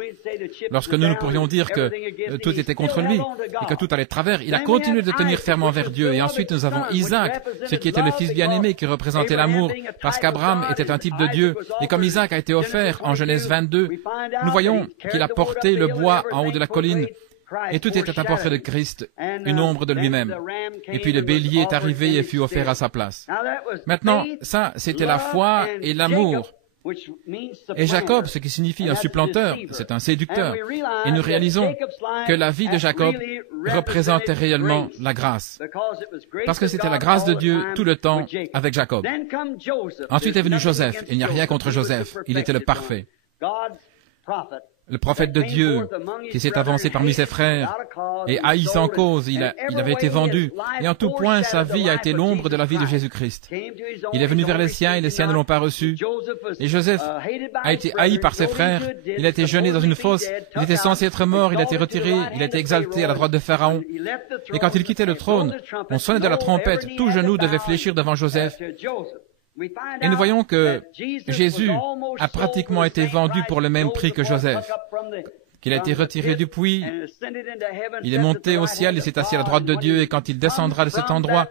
Lorsque nous pourrions dire que tout était contre lui et que tout allait de travers, il a continué de tenir fermement vers Dieu. Et ensuite, nous avons Isaac, ce qui était le fils bien-aimé qui représentait l'amour, parce qu'Abraham était un type de Dieu. Et comme Isaac a été offert en Genèse 22, nous voyons qu'il a porté le bois en haut de la colline. Et tout était un portrait de Christ, une ombre de lui-même. Et puis le bélier est arrivé et fut offert à sa place. Maintenant, ça, c'était la foi et l'amour. Et Jacob, ce qui signifie un supplanteur, c'est un séducteur. Et nous réalisons que la vie de Jacob représentait réellement la grâce. Parce que c'était la grâce de Dieu tout le temps avec Jacob. Ensuite est venu Joseph. Il n'y a rien contre Joseph. Il était le parfait. Le prophète de Dieu qui s'est avancé parmi ses frères et haï sans cause, il avait été vendu. Et en tout point, sa vie a été l'ombre de la vie de Jésus-Christ. Il est venu vers les siens et les siens ne l'ont pas reçu. Et Joseph a été haï par ses frères. Il a été jeté dans une fosse. Il était censé être mort. Il a été retiré. Il a été exalté à la droite de Pharaon. Et quand il quittait le trône, on sonnait de la trompette. Tout genou devait fléchir devant Joseph. Et nous voyons que Jésus a pratiquement été vendu pour le même prix que Joseph, qu'il a été retiré du puits, il est monté au ciel, il s'est assis à la droite de Dieu, et quand il descendra de cet endroit,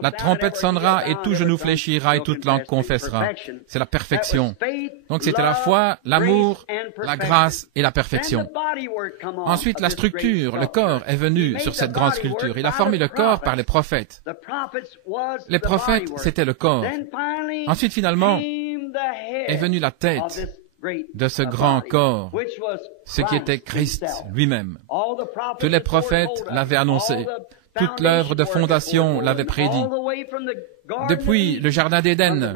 la trompette sonnera et tout genou fléchira et toute langue confessera. C'est la perfection. Donc c'était la foi, l'amour, la grâce et la perfection. Ensuite, la structure, le corps est venu sur cette grande sculpture. Il a formé le corps par les prophètes. Les prophètes, c'était le corps. Ensuite, finalement, est venue la tête de ce grand corps, ce qui était Christ lui-même. Tous les prophètes l'avaient annoncé. Toute l'œuvre de fondation l'avait prédit. Depuis le jardin d'Éden,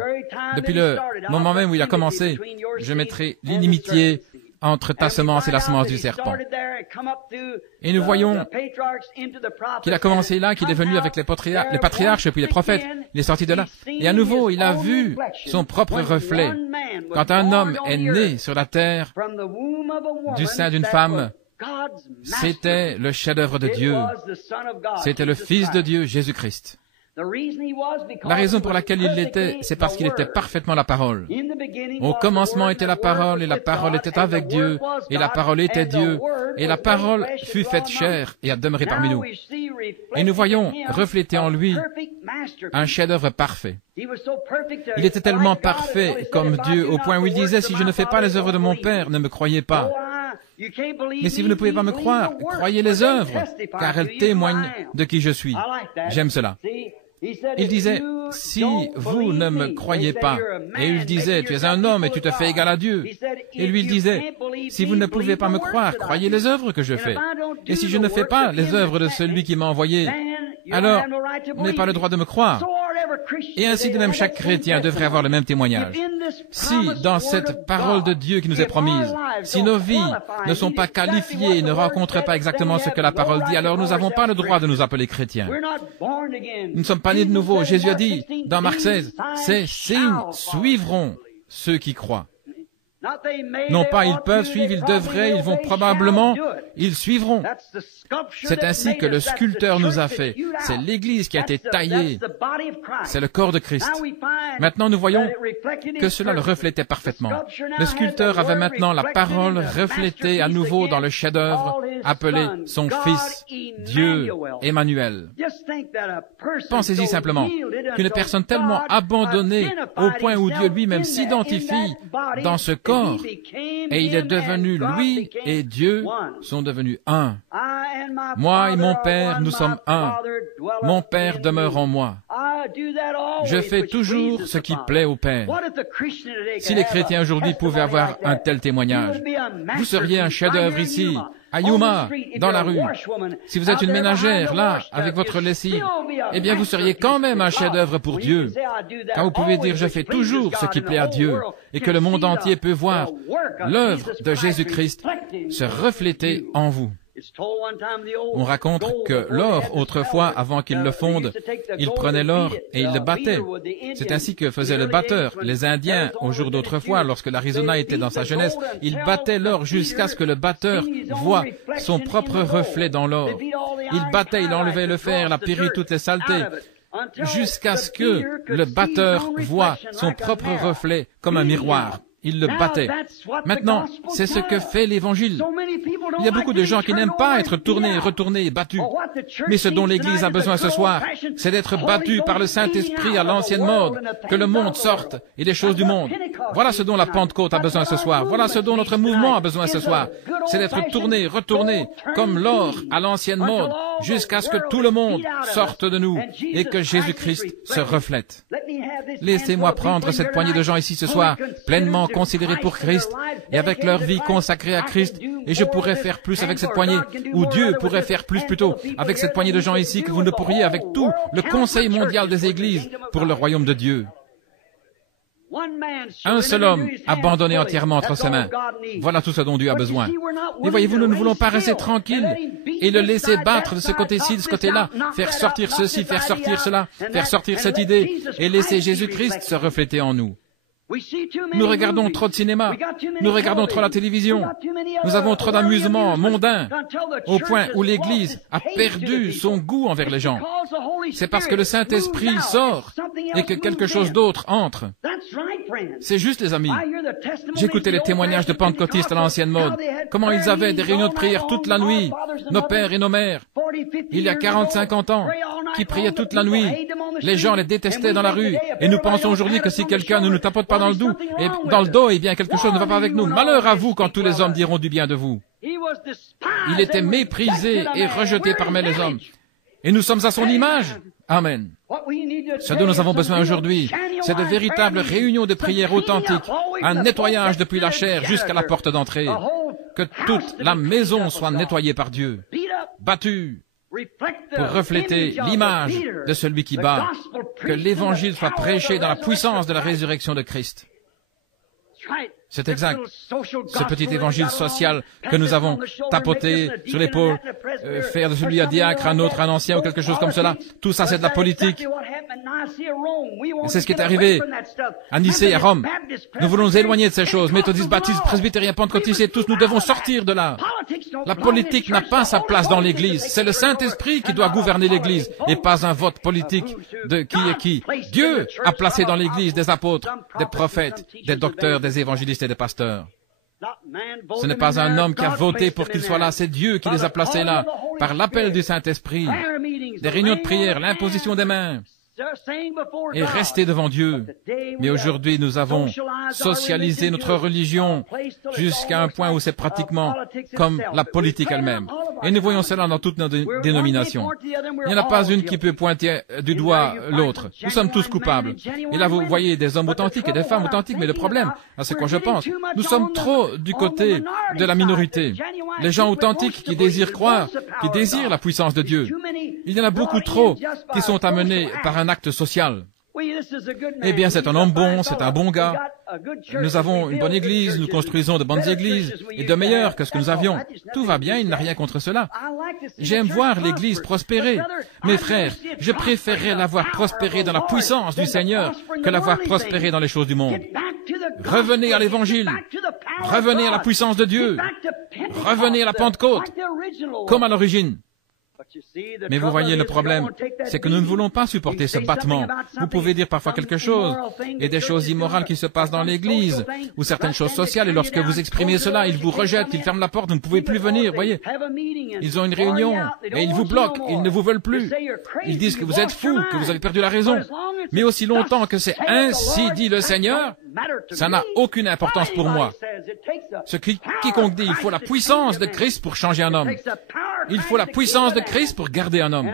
depuis le moment même où il a commencé, je mettrai l'inimitié entre ta semence et la semence du serpent. Et nous voyons qu'il a commencé là, qu'il est venu avec les patriarches, puis les prophètes. Il est sorti de là. Et à nouveau, il a vu son propre reflet. Quand un homme est né sur la terre du sein d'une femme, c'était le chef-d'œuvre de Dieu. C'était le Fils de Dieu, Jésus-Christ. La raison pour laquelle il l'était, c'est parce qu'il était parfaitement la parole. Au commencement était la parole, et la parole était avec Dieu, et la parole était Dieu, et la parole fut faite chair et a demeuré parmi nous. Et nous voyons refléter en lui un chef-d'œuvre parfait. Il était tellement parfait comme Dieu, au point où il disait, si je ne fais pas les œuvres de mon Père, ne me croyez pas. Mais si vous ne pouvez pas me croire, croyez les œuvres, car elles témoignent de qui je suis. J'aime cela. Il disait, si vous ne me croyez pas, et il disait, tu es un homme et tu te fais égal à Dieu. Et lui, il disait, si vous ne pouvez pas me croire, croyez les œuvres que je fais. Et si je ne fais pas les œuvres de celui qui m'a envoyé, alors, vous n'avez pas le droit de me croire. Et ainsi de même, chaque chrétien devrait avoir le même témoignage. Si, dans cette parole de Dieu qui nous est promise, si nos vies ne sont pas qualifiées et ne rencontrent pas exactement ce que la parole dit, alors nous n'avons pas le droit de nous appeler chrétiens. Nous ne sommes pas nés de nouveau. Jésus a dit, dans Marc 16, ces signes suivront ceux qui croient. Non pas ils peuvent suivre, ils devraient, ils vont probablement, ils suivront. C'est ainsi que le sculpteur nous a fait. C'est l'Église qui a été taillée. C'est le corps de Christ. Maintenant, nous voyons que cela le reflétait parfaitement. Le sculpteur avait maintenant la parole reflétée à nouveau dans le chef-d'œuvre appelé son Fils, Dieu, Emmanuel. Pensez-y simplement qu'une personne tellement abandonnée au point où Dieu lui-même s'identifie dans ce corps corps, et il est devenu, lui et Dieu sont devenus un. Moi et mon Père, nous sommes un. Mon Père demeure en moi. Je fais toujours ce qui plaît au Père. Si les chrétiens aujourd'hui pouvaient avoir un tel témoignage, vous seriez un chef-d'œuvre ici, à Yuma, dans la rue. Si vous êtes une ménagère, là, avec votre lessive, eh bien vous seriez quand même un chef-d'œuvre pour Dieu. Car vous pouvez dire, je fais toujours ce qui plaît à Dieu, et que le monde entier peut voir l'œuvre de Jésus-Christ se refléter en vous. On raconte que l'or, autrefois, avant qu'il le fonde, il prenait l'or et il le battait. C'est ainsi que faisait le batteur. Les Indiens, au jour d'autrefois, lorsque l'Arizona était dans sa jeunesse, ils battaient l'or jusqu'à ce que le batteur voie son propre reflet dans l'or. Il battait, il enlevait le fer, la pyrite, toutes les saletés, jusqu'à ce que le batteur voie son propre reflet comme un miroir. Il le battait. Maintenant, c'est ce que fait l'Évangile. Il y a beaucoup de gens qui n'aiment pas être tournés, retournés, battus. Mais ce dont l'Église a besoin ce soir, c'est d'être battu par le Saint-Esprit à l'ancienne mode, que le monde sorte et les choses du monde. Voilà ce dont la Pentecôte a besoin ce soir. Voilà ce dont notre mouvement a besoin ce soir. C'est d'être tourné, retourné, comme l'or à l'ancienne mode, jusqu'à ce que tout le monde sorte de nous et que Jésus-Christ se reflète. Laissez-moi prendre cette poignée de gens ici ce soir, pleinement considérés pour Christ et avec leur vie consacrée à Christ, et je pourrais faire plus avec cette poignée, ou Dieu pourrait faire plus plutôt avec cette poignée de gens ici que vous ne pourriez avec tout le Conseil mondial des Églises pour le royaume de Dieu. Un seul homme abandonné entièrement entre ses mains. Voilà tout ce dont Dieu a besoin. Et voyez-vous, nous ne voulons pas rester tranquilles et le laisser battre de ce côté-ci, de ce côté-là, faire sortir ceci, faire sortir cela, faire sortir cette idée, et laisser Jésus-Christ se refléter en nous. Nous regardons trop de cinéma, nous regardons trop la télévision, nous avons trop d'amusements mondains, au point où l'Église a perdu son goût envers les gens. C'est parce que le Saint-Esprit sort et que quelque chose d'autre entre. C'est juste, les amis. J'écoutais les témoignages de pentecôtistes à l'ancienne mode, comment ils avaient des réunions de prière toute la nuit, nos pères et nos mères, il y a 40-50 ans, qui priaient toute la nuit. Les gens les détestaient dans la rue, et nous pensons aujourd'hui que si quelqu'un ne nous tapote pas dans le dos, eh bien quelque chose ne va pas avec nous. Malheur à vous quand tous les hommes diront du bien de vous. Il était méprisé et rejeté parmi les hommes. Et nous sommes à son image. Amen. Ce dont nous avons besoin aujourd'hui, c'est de véritables réunions de prière authentiques, un nettoyage depuis la chair jusqu'à la porte d'entrée. Que toute la maison soit nettoyée par Dieu, battue, pour refléter l'image de celui qui bat, que l'Évangile soit prêché dans la puissance de la résurrection de Christ. C'est exact. Ce petit évangile social que nous avons tapoté sur l'épaule, faire de celui un diacre, un autre, un ancien ou quelque chose comme cela, tout ça c'est de la politique. Et c'est ce qui est arrivé à Nicée, à Rome. Nous voulons nous éloigner de ces choses. Méthodistes, baptistes, presbytériens, pentecôtistes, et tous nous devons sortir de là. La politique n'a pas sa place dans l'Église. C'est le Saint-Esprit qui doit gouverner l'Église et pas un vote politique de qui est qui. Dieu a placé dans l'Église des apôtres, des prophètes, des docteurs, des évangélistes et des pasteurs. Ce n'est pas un homme qui a voté pour qu'il soit là, c'est Dieu qui les a placés là, par l'appel du Saint-Esprit, des réunions de prière, l'imposition des mains, et rester devant Dieu. Mais aujourd'hui, nous avons socialisé notre religion jusqu'à un point où c'est pratiquement comme la politique elle-même. Et nous voyons cela dans toutes nos dénominations. Il n'y en a pas une qui peut pointer du doigt l'autre. Nous sommes tous coupables. Et là, vous voyez des hommes authentiques et des femmes authentiques, mais le problème, c'est quoi je pense, nous sommes trop du côté de la minorité. Les gens authentiques qui désirent croire, qui désirent la puissance de Dieu. Il y en a beaucoup trop qui sont amenés par un acte social. Eh bien, c'est un homme bon, c'est un bon gars. Nous avons une bonne église, nous construisons de bonnes églises, et de meilleures que ce que nous avions. Tout va bien, il n'a rien contre cela. J'aime voir l'église prospérer. Mes frères, je préférerais la voir prospérer dans la puissance du Seigneur que la voir prospérer dans les choses du monde. Revenez à l'Évangile. Revenez à la puissance de Dieu. Revenez à la Pentecôte, comme à l'origine. Mais vous voyez, le problème, c'est que nous ne voulons pas supporter ce battement. Vous pouvez dire parfois quelque chose, et des choses immorales qui se passent dans l'Église, ou certaines choses sociales, et lorsque vous exprimez cela, ils vous rejettent, ils ferment la porte, vous ne pouvez plus venir, voyez. Ils ont une réunion, et ils vous bloquent, ils ne vous veulent plus. Ils disent que vous êtes fous, que vous avez perdu la raison. Mais aussi longtemps que c'est ainsi dit le Seigneur, ça n'a aucune importance pour moi. Quiconque dit, il faut la puissance de Christ pour changer un homme. Il faut la puissance de Christ pour garder un homme.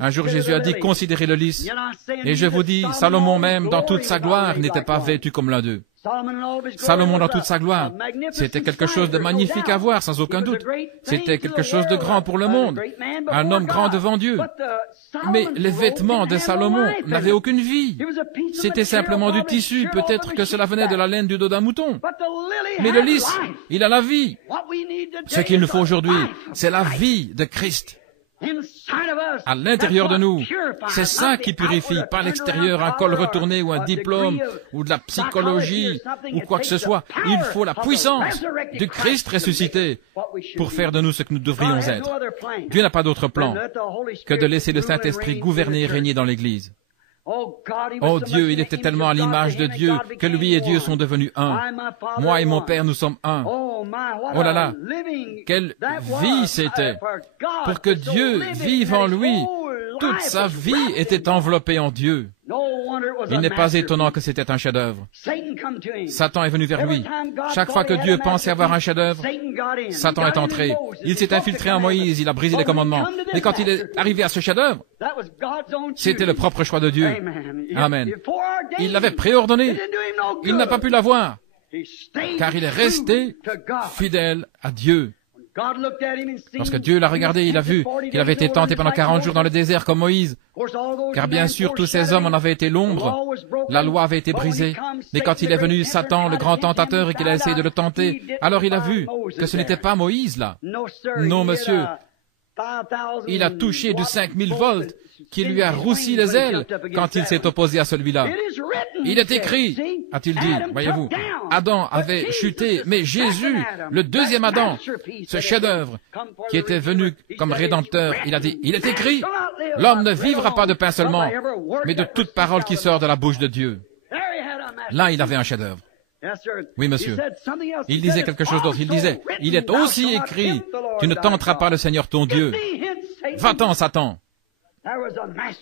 Un jour, Jésus a dit, considérez le lys. Et je vous dis, Salomon même, dans toute sa gloire, n'était pas vêtu comme l'un d'eux. Salomon dans toute sa gloire, c'était quelque chose de magnifique à voir, sans aucun doute. C'était quelque chose de grand pour le monde. Un homme grand devant Dieu. Mais les vêtements de Salomon n'avaient aucune vie. C'était simplement du tissu. Peut-être que cela venait de la laine du dos d'un mouton. Mais le lys, il a la vie. Ce qu'il nous faut aujourd'hui, c'est la vie de Christ. À l'intérieur de nous, c'est ça qui purifie, pas l'extérieur, un col retourné ou un diplôme ou de la psychologie ou quoi que ce soit. Il faut la puissance du Christ ressuscité pour faire de nous ce que nous devrions être. Dieu n'a pas d'autre plan que de laisser le Saint-Esprit gouverner et régner dans l'Église. Oh Dieu, il était tellement à l'image de Dieu que lui et Dieu sont devenus un. Moi et mon Père, nous sommes un. Oh là là, quelle vie c'était! Pour que Dieu vive en lui, toute sa vie était enveloppée en Dieu. Il n'est pas étonnant que c'était un chef-d'œuvre. Satan est venu vers lui. Chaque fois que Dieu pensait avoir un chef-d'œuvre, Satan est entré. Il s'est infiltré en Moïse, il a brisé les commandements. Mais quand il est arrivé à ce chef-d'œuvre, c'était le propre choix de Dieu. Amen. Il l'avait préordonné. Il n'a pas pu l'avoir, car il est resté fidèle à Dieu. Lorsque Dieu l'a regardé, il a vu qu'il avait été tenté pendant 40 jours dans le désert comme Moïse. Car bien sûr, tous ces hommes en avaient été l'ombre. La loi avait été brisée. Mais quand il est venu Satan, le grand tentateur, et qu'il a essayé de le tenter, alors il a vu que ce n'était pas Moïse là. Non, monsieur. Il a touché du 5000 volts qui lui a roussi les ailes quand il s'est opposé à celui-là. Il est écrit, a-t-il dit, voyez-vous, Adam avait chuté, mais Jésus, le deuxième Adam, ce chef-d'œuvre qui était venu comme rédempteur, il a dit, il est écrit, l'homme ne vivra pas de pain seulement, mais de toute parole qui sort de la bouche de Dieu. Là, il avait un chef-d'œuvre. Oui, monsieur. Il disait quelque chose d'autre. Il disait, il est aussi écrit, tu ne tenteras pas le Seigneur ton Dieu. Va-t'en, Satan.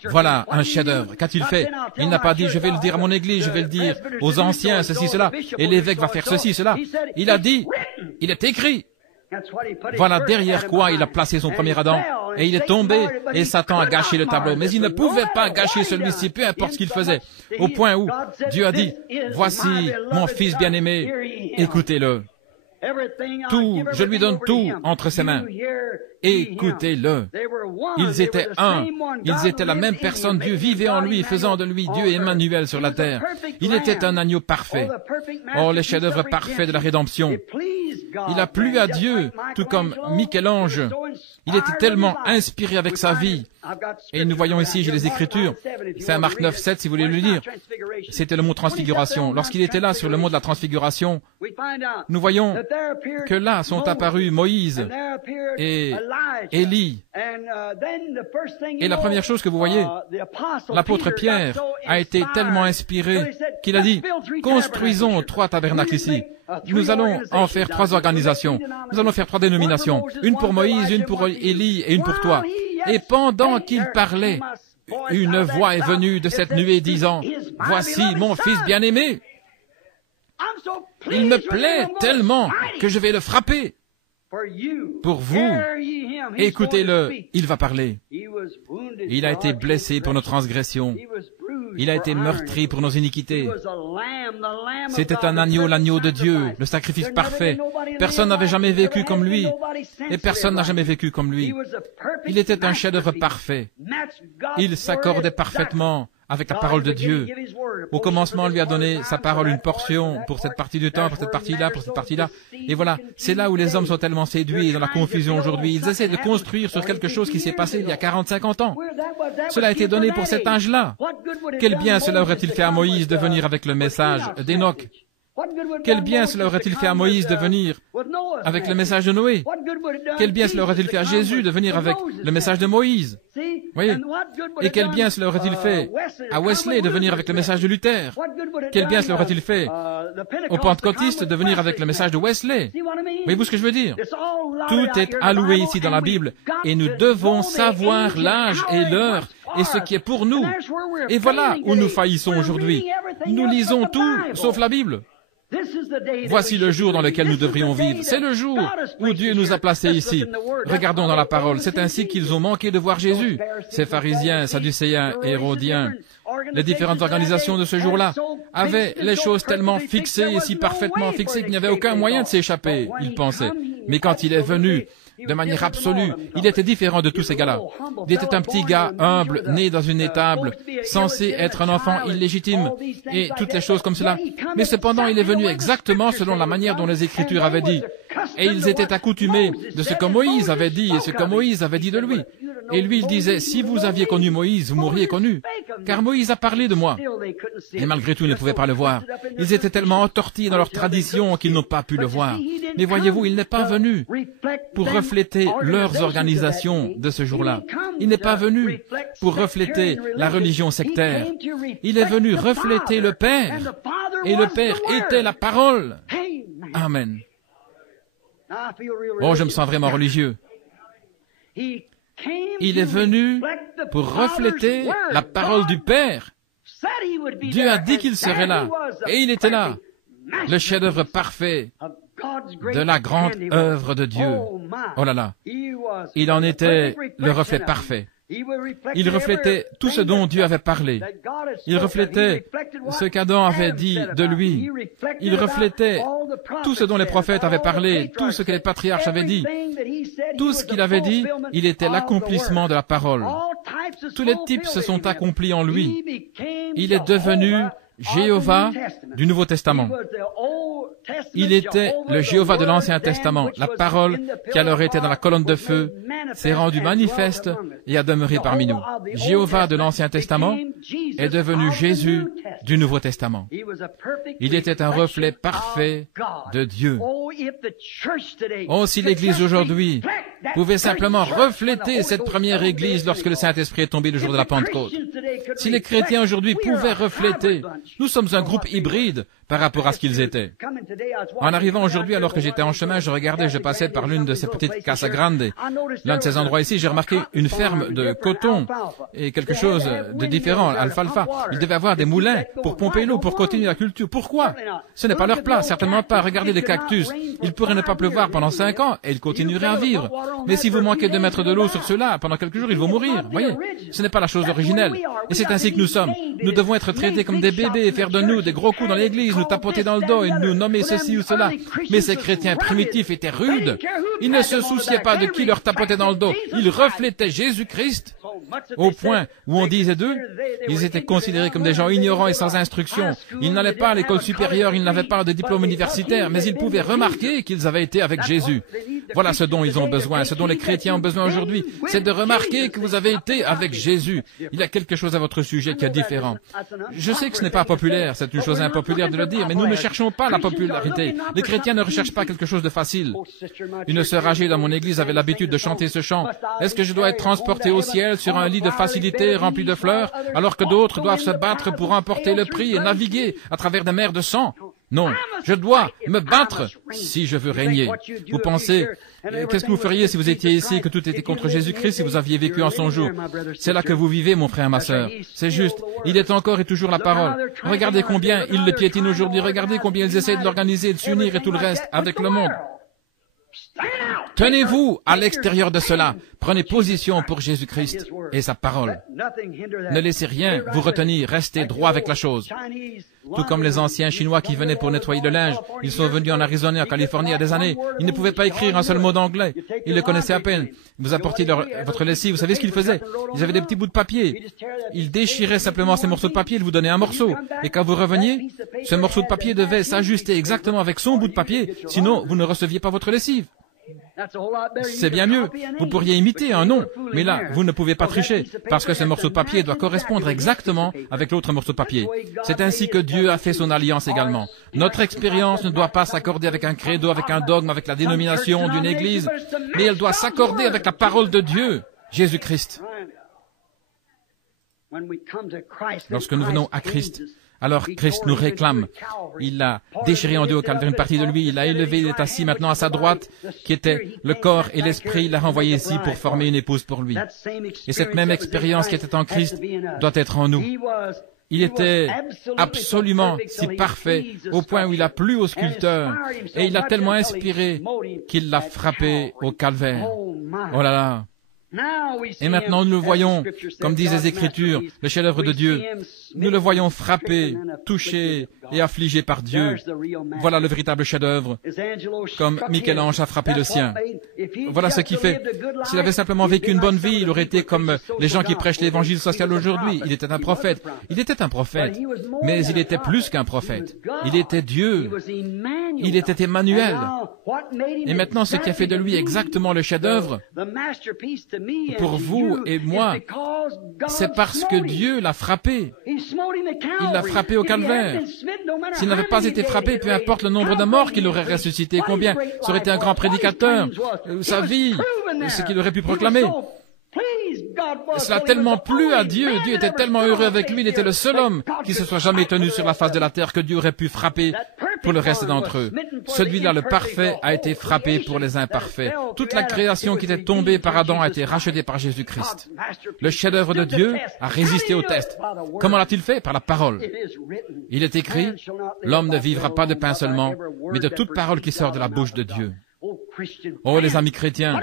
Voilà un chef-d'œuvre. Qu'a-t-il fait? Il n'a pas dit, je vais le dire à mon église, je vais le dire aux anciens, ceci, cela, et l'évêque va faire ceci, cela. Il a dit, il est écrit. Voilà derrière quoi il a placé son premier Adam. Et il est tombé, et Satan a gâché le tableau. Mais il ne pouvait pas gâcher celui-ci, peu importe ce qu'il faisait. Au point où Dieu a dit, voici mon fils bien-aimé, écoutez-le. Tout, je lui donne tout entre ses mains. Écoutez-le. Ils étaient un. Ils étaient la même personne. Dieu vivait en lui, faisant de lui Dieu Emmanuel sur la terre. Il était un agneau parfait. Oh, les chefs-d'œuvre parfaits de la rédemption. Il a plu à Dieu, tout comme Michel-Ange. Il était tellement inspiré avec sa vie. Et nous voyons ici, j'ai les Écritures. C'est Marc 9, 7, si vous voulez le lire. C'était le mot transfiguration. Lorsqu'il était là sur le mot de la transfiguration, nous voyons que là sont apparus Moïse et Élie. Et la première chose que vous voyez, l'apôtre Pierre a été tellement inspiré qu'il a dit, construisons 3 tabernacles ici. Nous allons en faire 3 organisations. Nous allons faire 3 dénominations. Une pour Moïse, une pour Élie et une pour toi. Et pendant qu'il parlait, une voix est venue de cette nuée disant, voici mon fils bien-aimé. Il me plaît tellement que je vais le frapper. Pour vous, écoutez-le, il va parler. Il a été blessé pour nos transgressions. Il a été meurtri pour nos iniquités. C'était un agneau, l'agneau de Dieu, le sacrifice parfait. Personne n'avait jamais vécu comme lui, et personne n'a jamais vécu comme lui. Il était un chef-d'œuvre parfait. Il s'accordait parfaitement avec la parole de Dieu. Au commencement, on lui a donné sa parole, une portion pour cette partie du temps, pour cette partie-là, pour cette partie-là. Et voilà, c'est là où les hommes sont tellement séduits dans la confusion aujourd'hui. Ils essaient de construire sur quelque chose qui s'est passé il y a 40-50 ans. Cela a été donné pour cet âge-là. Quel bien cela aurait-il fait à Moïse de venir avec le message d'Enoch? Quel bien cela aurait-il fait à Moïse de venir avec le message de Noé? Quel bien cela aurait-il fait à Jésus de venir avec le message de Moïse? Voyez? Et quel bien cela aurait-il fait à Wesley de venir avec le message de Luther? Quel bien cela aurait-il fait aux pentecôtistes de venir avec le message de Wesley? Voyez-vous ce que je veux dire? Tout est alloué ici dans la Bible et nous devons savoir l'âge et l'heure et ce qui est pour nous. Et voilà où nous faillissons aujourd'hui. Nous lisons tout sauf la Bible. Voici le jour dans lequel nous devrions vivre. C'est le jour où Dieu nous a placés ici. Regardons dans la parole. C'est ainsi qu'ils ont manqué de voir Jésus. Ces pharisiens, sadducéens, hérodiens, les différentes organisations de ce jour-là avaient les choses tellement fixées et si parfaitement fixées qu'il n'y avait aucun moyen de s'échapper, ils pensaient. Mais quand il est venu, de manière absolue, il était différent de tous ces gars-là. Il était un petit gars humble, né dans une étable, censé être un enfant illégitime, et toutes les choses comme cela. Mais cependant, il est venu exactement selon la manière dont les Écritures avaient dit. Et ils étaient accoutumés de ce que Moïse avait dit et ce que Moïse avait dit de lui. Et lui, il disait, si vous aviez connu Moïse, vous m'auriez connu, car Moïse a parlé de moi. Et malgré tout, ils ne pouvaient pas le voir. Ils étaient tellement entortillés dans leur tradition qu'ils n'ont pas pu le voir. Mais voyez-vous, il n'est pas venu pour refléter leurs organisations de ce jour-là. Il n'est pas venu pour refléter la religion sectaire. Il est venu refléter le Père. Et le Père était la parole. Amen. Oh, je me sens vraiment religieux. Il est venu pour refléter la parole du Père. Dieu a dit qu'il serait là, et il était là, le chef-d'œuvre parfait de la grande œuvre de Dieu. Oh là là, il en était le reflet parfait. Il reflétait tout ce dont Dieu avait parlé. Il reflétait ce qu'Adam avait dit de lui. Il reflétait tout ce dont les prophètes avaient parlé, tout ce que les patriarches avaient dit. Tout ce qu'il avait dit, il était l'accomplissement de la parole. Tous les types se sont accomplis en lui. Il est devenu Jéhovah du Nouveau Testament. Il était le Jéhovah de l'Ancien Testament. La parole qui alors était dans la colonne de feu s'est rendue manifeste et a demeuré parmi nous. Jéhovah de l'Ancien Testament est devenu Jésus du Nouveau Testament. Il était un reflet parfait de Dieu. Oh, si l'Église aujourd'hui pouvait simplement refléter cette première Église lorsque le Saint-Esprit est tombé le jour de la Pentecôte. Si les chrétiens aujourd'hui pouvaient refléter, nous sommes un groupe hybride par rapport à ce qu'ils étaient. En arrivant aujourd'hui, alors que j'étais en chemin, je passais par l'une de ces petites Casa Grande. L'un de ces endroits ici, j'ai remarqué une ferme de coton et quelque chose de différent, alfalfa. Ils devaient avoir des moulins pour pomper l'eau, pour continuer la culture. Pourquoi? Ce n'est pas leur place, certainement pas. Regardez les cactus. Il pourrait ne pas pleuvoir pendant 5 ans et ils continueraient à vivre. Mais si vous manquez de mettre de l'eau sur ceux-là, pendant quelques jours, ils vont mourir. Voyez, ce n'est pas la chose originelle. Et c'est ainsi que nous sommes. Nous devons être traités comme des bébés, faire de nous des gros coups dans l'église, nous tapoter dans le dos et nous nommer ceci ou cela. Mais ces chrétiens primitifs étaient rudes. Ils ne se souciaient pas de qui leur tapotait dans le dos. Ils reflétaient Jésus-Christ au point où on disait d'eux, ils étaient considérés comme des gens ignorants et sans instruction. Ils n'allaient pas à l'école supérieure, ils n'avaient pas de diplôme universitaire, mais ils pouvaient remarquer qu'ils avaient été avec Jésus. Voilà ce dont ils ont besoin, ce dont les chrétiens ont besoin aujourd'hui, c'est de remarquer que vous avez été avec Jésus. Il y a quelque chose à votre sujet qui est différent. Je sais que ce n'est pas populaire, c'est une chose impopulaire de le dire, mais nous ne cherchons pas la popularité. Les chrétiens ne recherchent pas quelque chose de facile. Une sœur âgée dans mon église avait l'habitude de chanter ce chant. Est-ce que je dois être transporté au ciel sur un lit de facilité rempli de fleurs, alors que d'autres doivent se battre pour remporter le prix et naviguer à travers des mers de sang? Non, je dois me battre si je veux régner. Vous pensez, qu'est-ce que vous feriez si vous étiez ici, que tout était contre Jésus-Christ, si vous aviez vécu en son jour? C'est là que vous vivez, mon frère, ma sœur. C'est juste, il est encore et toujours la parole. Regardez combien ils le piétinent aujourd'hui, regardez combien ils essaient de l'organiser, de s'unir et tout le reste avec le monde. Tenez-vous à l'extérieur de cela. Prenez position pour Jésus-Christ et sa parole. Ne laissez rien vous retenir. Restez droit avec la chose. Tout comme les anciens Chinois qui venaient pour nettoyer le linge. Ils sont venus en Arizona, en Californie, il y a des années. Ils ne pouvaient pas écrire un seul mot d'anglais. Ils le connaissaient à peine. Vous apportiez votre lessive. Vous savez ce qu'ils faisaient? Ils avaient des petits bouts de papier. Ils déchiraient simplement ces morceaux de papier. Ils vous donnaient un morceau. Et quand vous reveniez, ce morceau de papier devait s'ajuster exactement avec son bout de papier. Sinon, vous ne receviez pas votre lessive. C'est bien mieux. Vous pourriez imiter un nom, mais là, vous ne pouvez pas tricher, parce que ce morceau de papier doit correspondre exactement avec l'autre morceau de papier. C'est ainsi que Dieu a fait son alliance également. Notre expérience ne doit pas s'accorder avec un credo, avec un dogme, avec la dénomination d'une église, mais elle doit s'accorder avec la parole de Dieu, Jésus-Christ. Lorsque nous venons à Christ, alors Christ nous réclame. Il a déchiré en deux au calvaire une partie de lui, il l'a élevé, il est assis maintenant à sa droite, qui était le corps et l'esprit, il l'a renvoyé ici pour former une épouse pour lui. Et cette même expérience qui était en Christ doit être en nous. Il était absolument si parfait au point où il a plu au sculpteur et il l'a tellement inspiré qu'il l'a frappé au calvaire. Oh là là! Et maintenant nous le voyons, comme disent les Écritures, le chef-d'œuvre de Dieu. Nous le voyons frappé, touché et affligé par Dieu. Voilà le véritable chef-d'œuvre, comme Michel-Ange a frappé le sien. Voilà ce qui fait. S'il avait simplement vécu une bonne vie, il aurait été comme les gens qui prêchent l'évangile social aujourd'hui. Il était un prophète. Il était un prophète. Mais il était plus qu'un prophète. Il était Dieu. Il était Emmanuel. Et maintenant, ce qui a fait de lui exactement le chef-d'œuvre, pour vous et moi, c'est parce que Dieu l'a frappé. Il l'a frappé au calvaire. S'il n'avait pas été frappé, peu importe le nombre de morts qu'il aurait ressuscité, combien, ça aurait été un grand prédicateur, sa vie, ce qu'il aurait pu proclamer. Cela a tellement plu à Dieu, Dieu était tellement heureux avec lui, il était le seul homme qui se soit jamais tenu sur la face de la terre que Dieu aurait pu frapper pour le reste d'entre eux. Celui-là, le parfait, a été frappé pour les imparfaits. Toute la création qui était tombée par Adam a été rachetée par Jésus-Christ. Le chef-d'œuvre de Dieu a résisté au test. Comment l'a-t-il fait? Par la parole. Il est écrit, l'homme ne vivra pas de pain seulement, mais de toute parole qui sort de la bouche de Dieu. Oh, les amis chrétiens,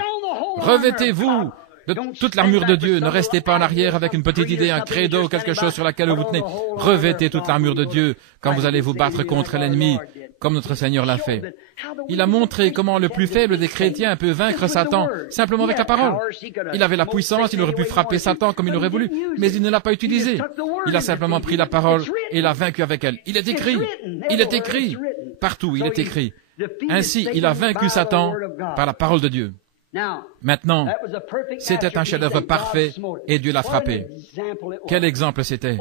revêtez-vous de toute l'armure de Dieu. Ne restez pas en arrière avec une petite idée, un credo, quelque chose sur laquelle vous vous tenez. Revêtez toute l'armure de Dieu quand vous allez vous battre contre l'ennemi, comme notre Seigneur l'a fait. Il a montré comment le plus faible des chrétiens peut vaincre Satan, simplement avec la parole. Il avait la puissance, il aurait pu frapper Satan comme il aurait voulu, mais il ne l'a pas utilisé. Il a simplement pris la parole et l'a vaincu avec elle. Il est écrit, il est écrit, partout il est écrit. Ainsi, il a vaincu Satan par la parole de Dieu. Maintenant, c'était un chef-d'œuvre parfait et Dieu l'a frappé. Quel exemple c'était!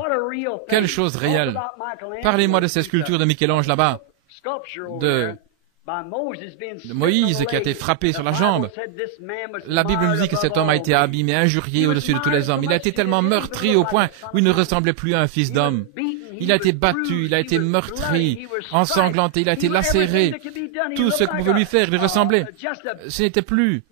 Quelle chose réelle! Parlez-moi de ces sculptures de Michel-Ange là-bas, de Moïse qui a été frappé sur la jambe. La Bible nous dit que cet homme a été abîmé, injurié au-dessus de tous les hommes. Il a été tellement meurtri au point où il ne ressemblait plus à un fils d'homme. Il a été battu, il a été meurtri, ensanglanté, il a été lacéré. Tout ce qu'on pouvait lui faire, il ressemblait. Ce n'était plus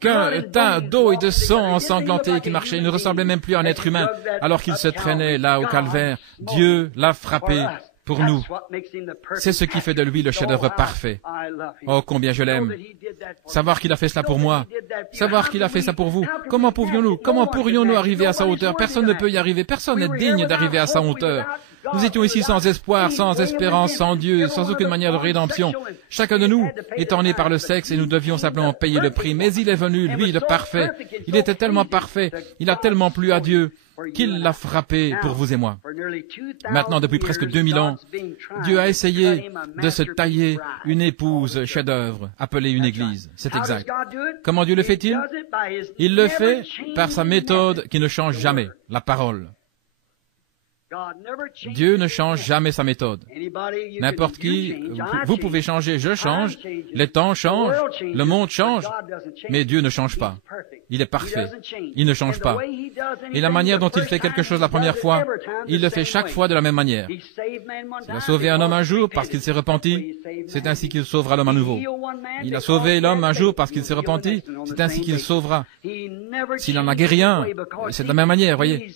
qu'un tas d'eau et de sang ensanglanté qui marchait. Il ne ressemblait même plus à un être humain, alors qu'il se traînait là au calvaire. Dieu l'a frappé pour nous. C'est ce qui fait de lui le chef-d'œuvre parfait. Oh, combien je l'aime. Savoir qu'il a fait cela pour moi. Savoir qu'il a fait ça pour vous. Comment pourrions-nous arriver à sa hauteur? Personne ne peut y arriver. Personne n'est digne d'arriver à sa hauteur. Nous étions ici sans espoir, sans espérance, sans Dieu, sans aucune manière de rédemption. Chacun de nous étant né par le sexe et nous devions simplement payer le prix. Mais il est venu, lui, le parfait. Il était tellement parfait. Il a tellement plu à Dieu qu'il l'a frappé pour vous et moi. Maintenant, depuis presque 2000 ans, Dieu a essayé de se tailler une épouse chef-d'œuvre, appelée une église. C'est exact. Comment Dieu le fait-il? Il le fait par sa méthode qui ne change jamais, la parole. Dieu ne change jamais sa méthode. N'importe qui, vous pouvez changer, je change, les temps changent, le monde change, mais Dieu ne change pas. Il est parfait. Il ne change pas. Et la manière dont il fait quelque chose la première fois, il le fait chaque fois de la même manière. Il a sauvé un homme un jour parce qu'il s'est repenti, c'est ainsi qu'il sauvera l'homme à nouveau. Il a sauvé l'homme un jour parce qu'il s'est repenti, c'est ainsi qu'il sauvera. S'il en a guéri un, c'est de la même manière, voyez.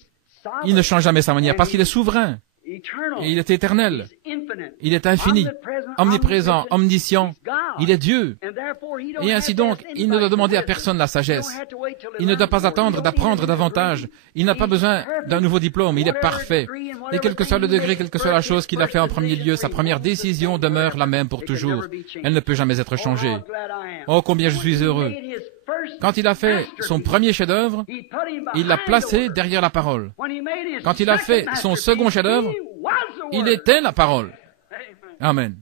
Il ne change jamais sa manière parce qu'il est souverain. Et il est éternel. Il est infini, omniprésent, omniscient. Il est Dieu. Et ainsi donc, il ne doit demander à personne la sagesse. Il ne doit pas attendre d'apprendre davantage. Il n'a pas besoin d'un nouveau diplôme. Il est parfait. Et quel que soit le degré, quelle que soit la chose qu'il a fait en premier lieu, sa première décision demeure la même pour toujours. Elle ne peut jamais être changée. Oh, combien je suis heureux. Quand il a fait son premier chef-d'œuvre, il l'a placé derrière la parole. Quand il a fait son second chef-d'œuvre, il était la parole. Amen.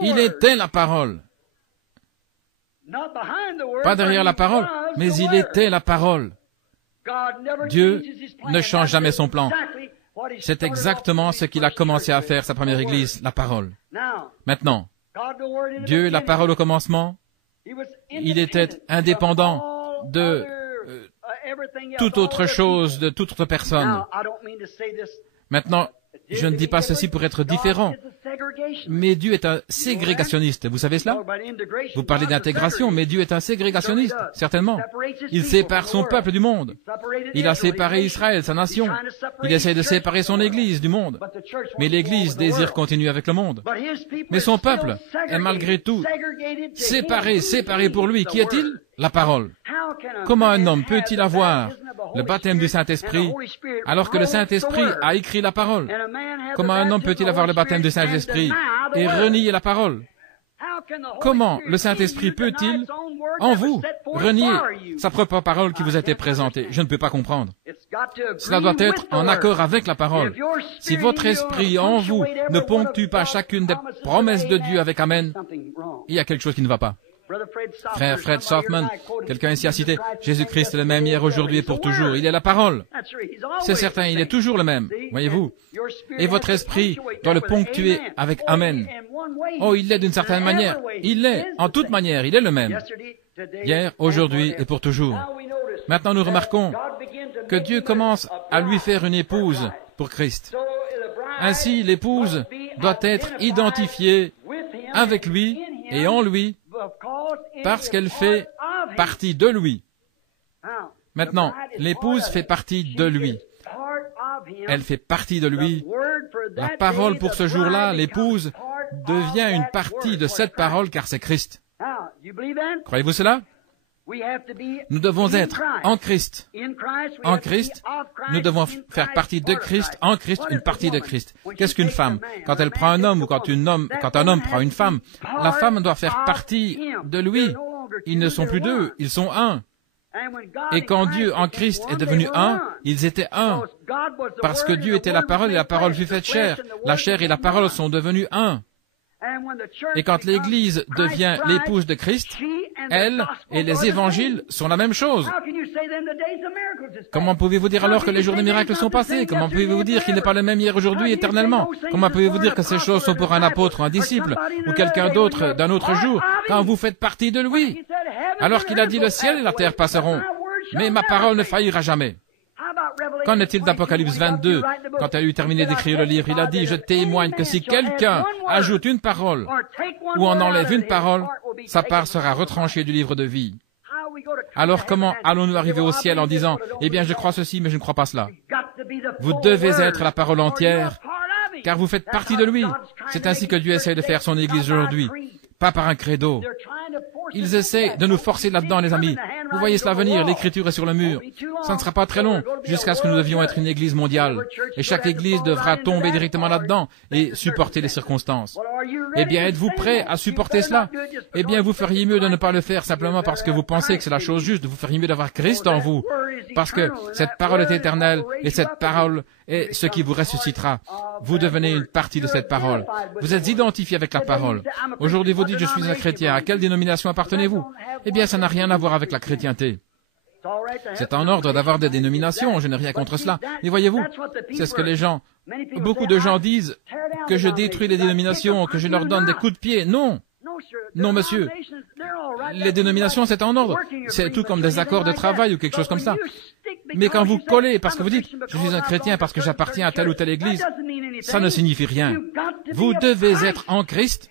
Il était la parole. Pas derrière la parole, mais il était la parole. Dieu ne change jamais son plan. C'est exactement ce qu'il a commencé à faire, sa première Église, la parole. Maintenant, Dieu, la parole au commencement, il était indépendant de toute autre chose, de toute autre personne. Maintenant, je ne dis pas ceci pour être différent, mais Dieu est un ségrégationniste. Vous savez cela? Vous parlez d'intégration, mais Dieu est un ségrégationniste, certainement. Il sépare son peuple du monde. Il a séparé Israël, sa nation. Il essaie de séparer son Église du monde. Mais l'Église désire continuer avec le monde. Mais son peuple est malgré tout séparé pour lui. Qui est-il? La parole. Comment un homme peut-il avoir le baptême du Saint-Esprit alors que le Saint-Esprit a écrit la parole? Comment un homme peut-il avoir le baptême du Saint-Esprit et renier la parole? Comment le Saint-Esprit peut-il, en vous, renier sa propre parole qui vous a été présentée? Je ne peux pas comprendre. Cela doit être en accord avec la parole. Si votre esprit en vous ne ponctue pas chacune des promesses de Dieu avec Amen, il y a quelque chose qui ne va pas. Frère Fred Softman, quelqu'un ici a cité, Jésus-Christ est le même hier, aujourd'hui et pour toujours. Il est la parole. C'est certain, il est toujours le même, voyez-vous. Et votre esprit doit le ponctuer avec Amen. Oh, il l'est d'une certaine manière. Il l'est, en toute manière, il est le même. Hier, aujourd'hui et pour toujours. Maintenant, nous remarquons que Dieu commence à lui faire une épouse pour Christ. Ainsi, l'épouse doit être identifiée avec lui et en lui, parce qu'elle fait partie de lui. Maintenant, l'épouse fait partie de lui. Elle fait partie de lui. La parole pour ce jour-là, l'épouse, devient une partie de cette parole car c'est Christ. Croyez-vous cela? Nous devons être en Christ. En Christ, nous devons faire partie de Christ, en Christ, une partie de Christ. Qu'est-ce qu'une femme? Quand elle prend un homme ou quand un homme prend une femme, la femme doit faire partie de lui. Ils ne sont plus deux, ils sont un. Et quand Dieu en Christ est devenu un, ils étaient un. Parce que Dieu était la parole et la parole fut faite chair. La chair et la parole sont devenues un. Et quand l'Église devient l'épouse de Christ, elle et les évangiles sont la même chose. Comment pouvez-vous dire alors que les jours des miracles sont passés? Comment pouvez-vous dire qu'il n'est pas le même hier, aujourd'hui, éternellement? Comment pouvez-vous dire que ces choses sont pour un apôtre, un disciple, ou quelqu'un d'autre d'un autre jour, quand vous faites partie de lui? Alors qu'il a dit le ciel et la terre passeront, mais ma parole ne faillira jamais. Qu'en est-il d'Apocalypse 22? Quand elle eut terminé d'écrire le livre, il a dit, je témoigne que si quelqu'un ajoute une parole ou en enlève une parole, sa part sera retranchée du livre de vie. Alors comment allons-nous arriver au ciel en disant, eh bien je crois ceci, mais je ne crois pas cela? Vous devez être la parole entière, car vous faites partie de lui. C'est ainsi que Dieu essaie de faire son Église aujourd'hui, pas par un credo. Ils essaient de nous forcer là-dedans, les amis. Vous voyez cela venir, l'écriture est sur le mur. Ça ne sera pas très long, jusqu'à ce que nous devions être une église mondiale. Et chaque église devra tomber directement là-dedans et supporter les circonstances. Eh bien, êtes-vous prêts à supporter cela? Eh bien, vous feriez mieux de ne pas le faire simplement parce que vous pensez que c'est la chose juste. Vous feriez mieux d'avoir Christ en vous. Parce que cette parole est éternelle et cette parole est ce qui vous ressuscitera. Vous devenez une partie de cette parole. Vous êtes identifié avec la parole. Aujourd'hui, vous dites, je suis un chrétien. À quelle dénomination appartenez-vous? Eh bien, ça n'a rien à voir avec la chrétienté. C'est en ordre d'avoir des dénominations, je n'ai rien contre cela. Mais voyez-vous, c'est ce que les gens, beaucoup de gens disent, que je détruis les dénominations, que je leur donne des coups de pied. Non! Non, monsieur. Les dénominations, c'est en ordre. C'est tout comme des accords de travail ou quelque chose comme ça. Mais quand vous collez, parce que vous dites, je suis un chrétien parce que j'appartiens à telle ou telle église, ça ne signifie rien. Vous devez être en Christ,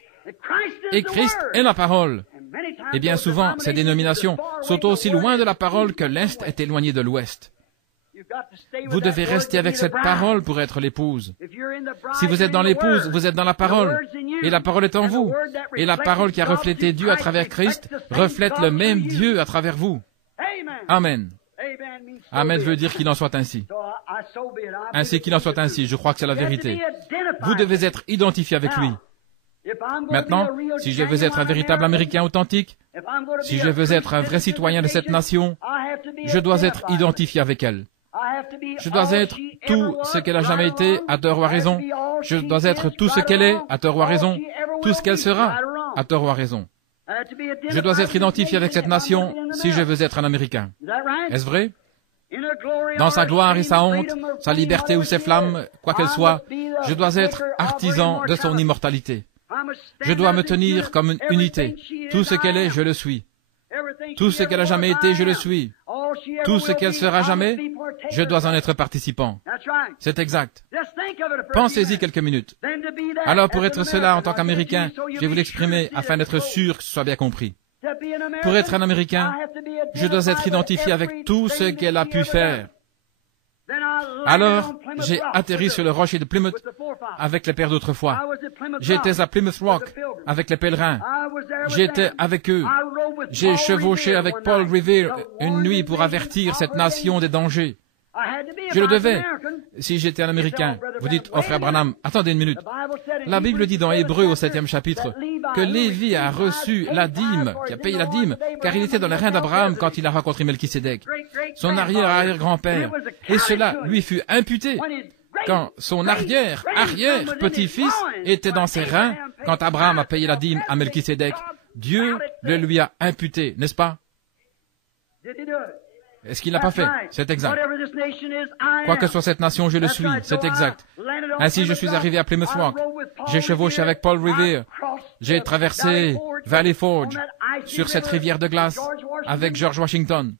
et Christ est la parole. Et bien souvent, ces dénominations sont aussi loin de la parole que l'Est est éloigné de l'Ouest. Vous devez rester avec cette parole pour être l'épouse. Si vous êtes dans l'épouse, vous êtes dans la parole. Et la parole est en vous. Et la parole qui a reflété Dieu à travers Christ reflète le même Dieu à travers vous. Amen. Amen veut dire qu'il en soit ainsi. Ainsi qu'il en soit ainsi, je crois que c'est la vérité. Vous devez être identifié avec lui. Maintenant, si je veux être un véritable Américain authentique, si je veux être un vrai citoyen de cette nation, je dois être identifié avec elle. Je dois être tout ce qu'elle a jamais été, à tort ou à raison. Je dois être tout ce qu'elle est, à tort ou à raison. Tout ce qu'elle sera, à tort ou à raison. Je dois être identifié avec cette nation si je veux être un Américain. Est-ce vrai? Dans sa gloire et sa honte, sa liberté ou ses flammes, quoi qu'elles soient, je dois être artisan de son immortalité. Je dois me tenir comme une unité. Tout ce qu'elle est, je le suis. Tout ce qu'elle a jamais été, je le suis. Tout ce qu'elle sera jamais, je dois en être participant. C'est exact. Pensez-y quelques minutes. Alors, pour être cela en tant qu'Américain, je vais vous l'exprimer afin d'être sûr que ce soit bien compris. Pour être un Américain, je dois être identifié avec tout ce qu'elle a pu faire. Alors, j'ai atterri sur le rocher de Plymouth avec les pères d'autrefois. J'étais à Plymouth Rock avec les pèlerins. J'étais avec eux. J'ai chevauché avec Paul Revere une nuit pour avertir cette nation des dangers. Je le devais. Si j'étais un Américain, vous dites, oh frère Branham, attendez une minute. La Bible dit dans Hébreux au 7e chapitre que Lévi a reçu la dîme, qui a payé la dîme, car il était dans les reins d'Abraham quand il a rencontré Melchisédek, son arrière-arrière-grand-père. Et cela lui fut imputé quand son arrière-arrière-petit-fils était dans ses reins quand Abraham a payé la dîme à Melchisédek. Dieu le lui a imputé, n'est-ce pas? Est-ce qu'il l'a pas fait? C'est exact. Quoi que soit cette nation, je le suis. C'est exact. Ainsi, je suis arrivé à Plymouth Rock. J'ai chevauché avec Paul Revere. J'ai traversé Valley Forge sur cette rivière de glace avec George Washington.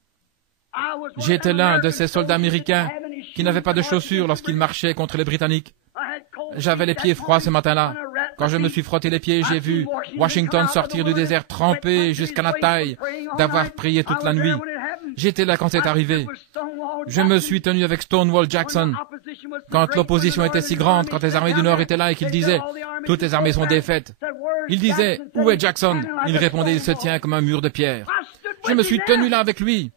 J'étais l'un de ces soldats américains qui n'avaient pas de chaussures lorsqu'ils marchaient contre les Britanniques. J'avais les pieds froids ce matin-là. Quand je me suis frotté les pieds, j'ai vu Washington sortir du désert trempé jusqu'à la taille d'avoir prié toute la nuit. J'étais là quand c'est arrivé. Je me suis tenu avec Stonewall Jackson. Quand l'opposition était si grande, quand les armées du Nord étaient là et qu'il disait « Toutes les armées sont défaites », il disait « Où est Jackson ?» Il répondait « Il se tient comme un mur de pierre ». Je me suis tenu là avec lui.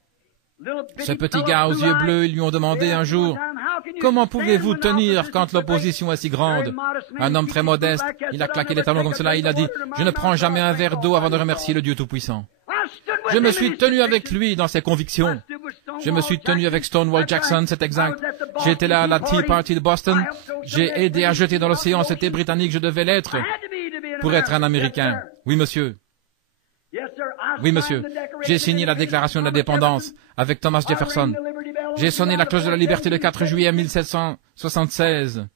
Ce petit gars aux yeux bleus, ils lui ont demandé un jour « Comment pouvez-vous tenir quand l'opposition est si grande ?» Un homme très modeste, il a claqué les talons comme cela, il a dit « Je ne prends jamais un verre d'eau avant de remercier le Dieu Tout-Puissant. » Je me suis tenu avec lui dans ses convictions. Je me suis tenu avec Stonewall Jackson, c'est exact. J'étais là à la Tea Party de Boston. J'ai aidé à jeter dans l'océan cet thé britannique, je devais l'être pour être un Américain. Oui, monsieur. Oui, monsieur. J'ai signé la déclaration d'indépendance avec Thomas Jefferson. J'ai sonné la cloche de la liberté le 4 juillet 1776.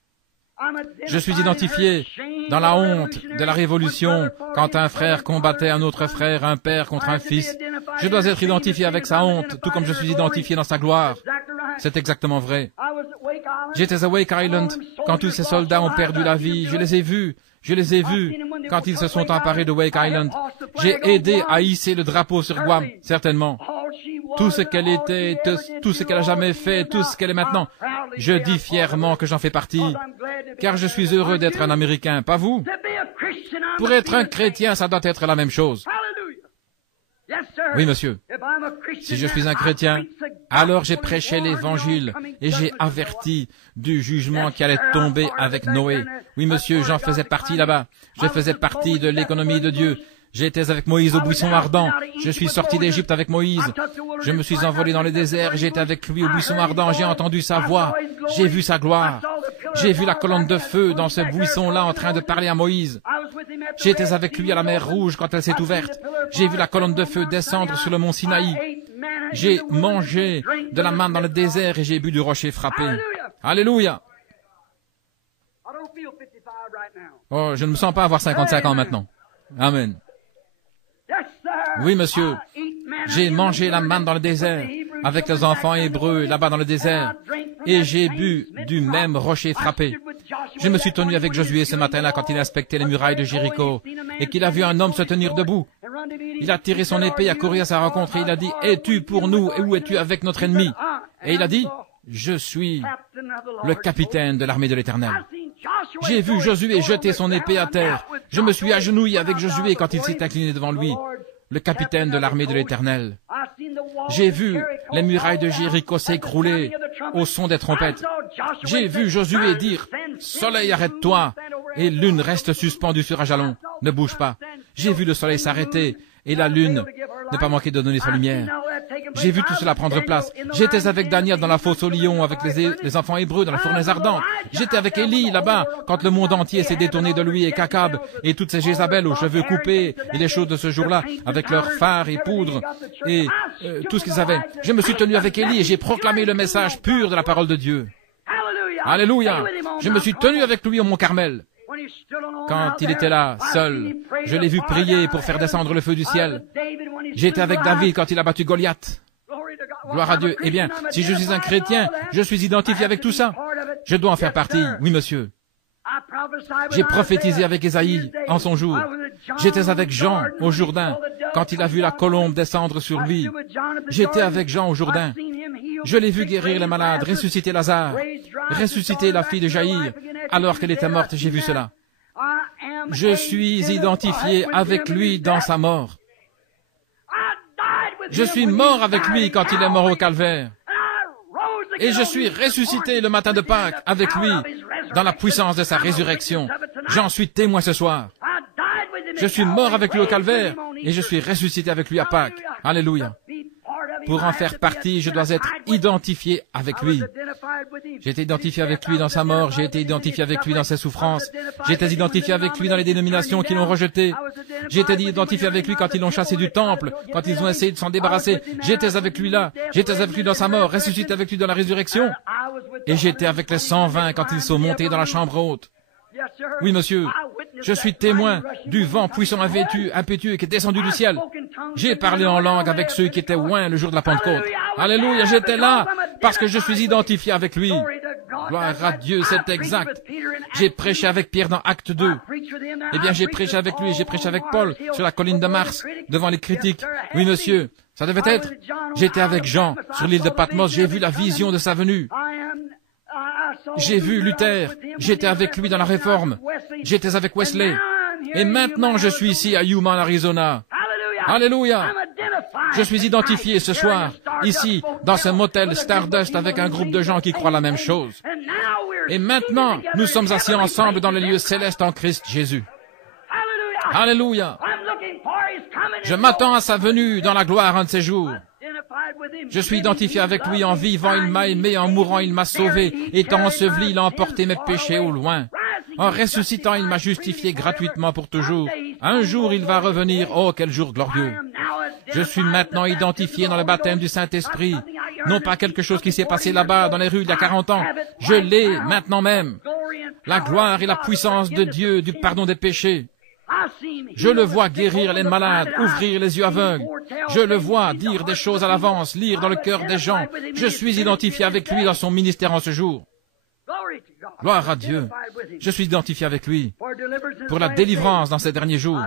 Je suis identifié dans la honte de la Révolution quand un frère combattait un autre frère, un père contre un fils. Je dois être identifié avec sa honte, tout comme je suis identifié dans sa gloire. C'est exactement vrai. J'étais à Wake Island quand tous ces soldats ont perdu la vie. Je les ai vus quand ils se sont emparés de Wake Island. J'ai aidé à hisser le drapeau sur Guam, certainement. Tout ce qu'elle était, tout ce qu'elle a jamais fait, tout ce qu'elle est maintenant. Je dis fièrement que j'en fais partie, car je suis heureux d'être un Américain, pas vous? Pour être un chrétien, ça doit être la même chose. Oui, monsieur. Si je suis un chrétien, alors j'ai prêché l'Évangile et j'ai averti du jugement qui allait tomber avec Noé. Oui, monsieur, j'en faisais partie là-bas. Je faisais partie de l'économie de Dieu. J'étais avec Moïse au buisson ardent. Je suis sorti d'Égypte avec Moïse. Je me suis envolé dans le désert. J'étais avec lui au buisson ardent. J'ai entendu sa voix. J'ai vu sa gloire. J'ai vu la colonne de feu dans ce buisson-là en train de parler à Moïse. J'étais avec lui à la mer Rouge quand elle s'est ouverte. J'ai vu la colonne de feu descendre sur le mont Sinaï. J'ai mangé de la manne dans le désert et j'ai bu du rocher frappé. Alléluia! Oh, je ne me sens pas avoir 55 ans maintenant. Amen. Oui, monsieur, j'ai mangé la manne dans le désert avec les enfants hébreux là-bas dans le désert et j'ai bu du même rocher frappé. Je me suis tenu avec Josué ce matin-là quand il inspectait les murailles de Jéricho et qu'il a vu un homme se tenir debout. Il a tiré son épée, a couru à sa rencontre et il a dit « Es-tu pour nous et où es-tu avec notre ennemi ?» Et il a dit « Je suis le capitaine de l'armée de l'Éternel. » J'ai vu Josué jeter son épée à terre. Je me suis agenouillé avec Josué quand il s'est incliné devant lui, le capitaine de l'armée de l'Éternel. J'ai vu les murailles de Jéricho s'écrouler au son des trompettes. J'ai vu Josué dire « Soleil, arrête-toi !» et lune reste suspendue sur un jalon. Ne bouge pas. J'ai vu le soleil s'arrêter et la lune ne pas manquer de donner sa lumière. J'ai vu tout cela prendre place. J'étais avec Daniel dans la fosse aux lions, avec les enfants hébreux dans la fournaise ardente. J'étais avec Élie là-bas, quand le monde entier s'est détourné de lui, et Cacab, et toutes ces Jézabel aux cheveux coupés, et les choses de ce jour-là, avec leurs fards et poudres, et tout ce qu'ils avaient. Je me suis tenu avec Élie et j'ai proclamé le message pur de la parole de Dieu. Alléluia! Je me suis tenu avec lui au mont Carmel. Quand il était là, seul, je l'ai vu prier pour faire descendre le feu du ciel. J'étais avec David quand il a battu Goliath. Gloire à Dieu. Eh bien, si je suis un chrétien, je suis identifié avec tout ça. Je dois en faire partie. Oui, monsieur. J'ai prophétisé avec Ésaïe en son jour. J'étais avec Jean au Jourdain quand il a vu la colombe descendre sur lui. J'étais avec Jean au Jourdain. Je l'ai vu guérir les malades, ressusciter Lazare, ressusciter la fille de Jaïr. Alors qu'elle était morte, j'ai vu cela. Je suis identifié avec lui dans sa mort. Je suis mort avec lui quand il est mort au calvaire. Et je suis ressuscité le matin de Pâques avec lui dans la puissance de sa résurrection. J'en suis témoin ce soir. Je suis mort avec lui au calvaire et je suis ressuscité avec lui à Pâques. Alléluia. Pour en faire partie, je dois être identifié avec lui. J'ai été identifié avec lui dans sa mort, j'ai été identifié avec lui dans ses souffrances, j'ai été identifié avec lui dans les dénominations qui l'ont rejeté, j'ai été identifié avec lui quand ils l'ont chassé du temple, quand ils ont essayé de s'en débarrasser, j'étais avec lui là, j'étais avec lui dans sa mort, ressuscité avec lui dans la résurrection, et j'étais avec les 120 quand ils sont montés dans la chambre haute. Oui, monsieur, je suis témoin du vent puissant impétueux qui est descendu du ciel. J'ai parlé en langue avec ceux qui étaient loin le jour de la Pentecôte. Alléluia, j'étais là parce que je suis identifié avec lui. Gloire à Dieu, c'est exact. J'ai prêché avec Pierre dans Acte 2. Eh bien, j'ai prêché avec lui, j'ai prêché avec Paul sur la colline de Mars, devant les critiques. Oui, monsieur, ça devait être. J'étais avec Jean sur l'île de Patmos, j'ai vu la vision de sa venue. J'ai vu Luther, j'étais avec lui dans la Réforme, j'étais avec Wesley, et maintenant je suis ici à Yuma, en Arizona. Alléluia! Je suis identifié ce soir, ici, dans ce motel Stardust avec un groupe de gens qui croient la même chose. Et maintenant, nous sommes assis ensemble dans les lieux célestes en Christ Jésus. Alléluia! Je m'attends à sa venue dans la gloire un de ces jours. Je suis identifié avec lui, en vivant il m'a aimé, en mourant il m'a sauvé, étant enseveli il a emporté mes péchés au loin. En ressuscitant il m'a justifié gratuitement pour toujours. Un jour il va revenir, oh quel jour glorieux. Je suis maintenant identifié dans le baptême du Saint-Esprit, non pas quelque chose qui s'est passé là-bas dans les rues il y a 40 ans, je l'ai maintenant même. La gloire et la puissance de Dieu, du pardon des péchés. Je le vois guérir les malades, ouvrir les yeux aveugles. Je le vois dire des choses à l'avance, lire dans le cœur des gens. Je suis identifié avec lui dans son ministère en ce jour. Gloire à Dieu. Je suis identifié avec lui pour la délivrance dans ces derniers jours.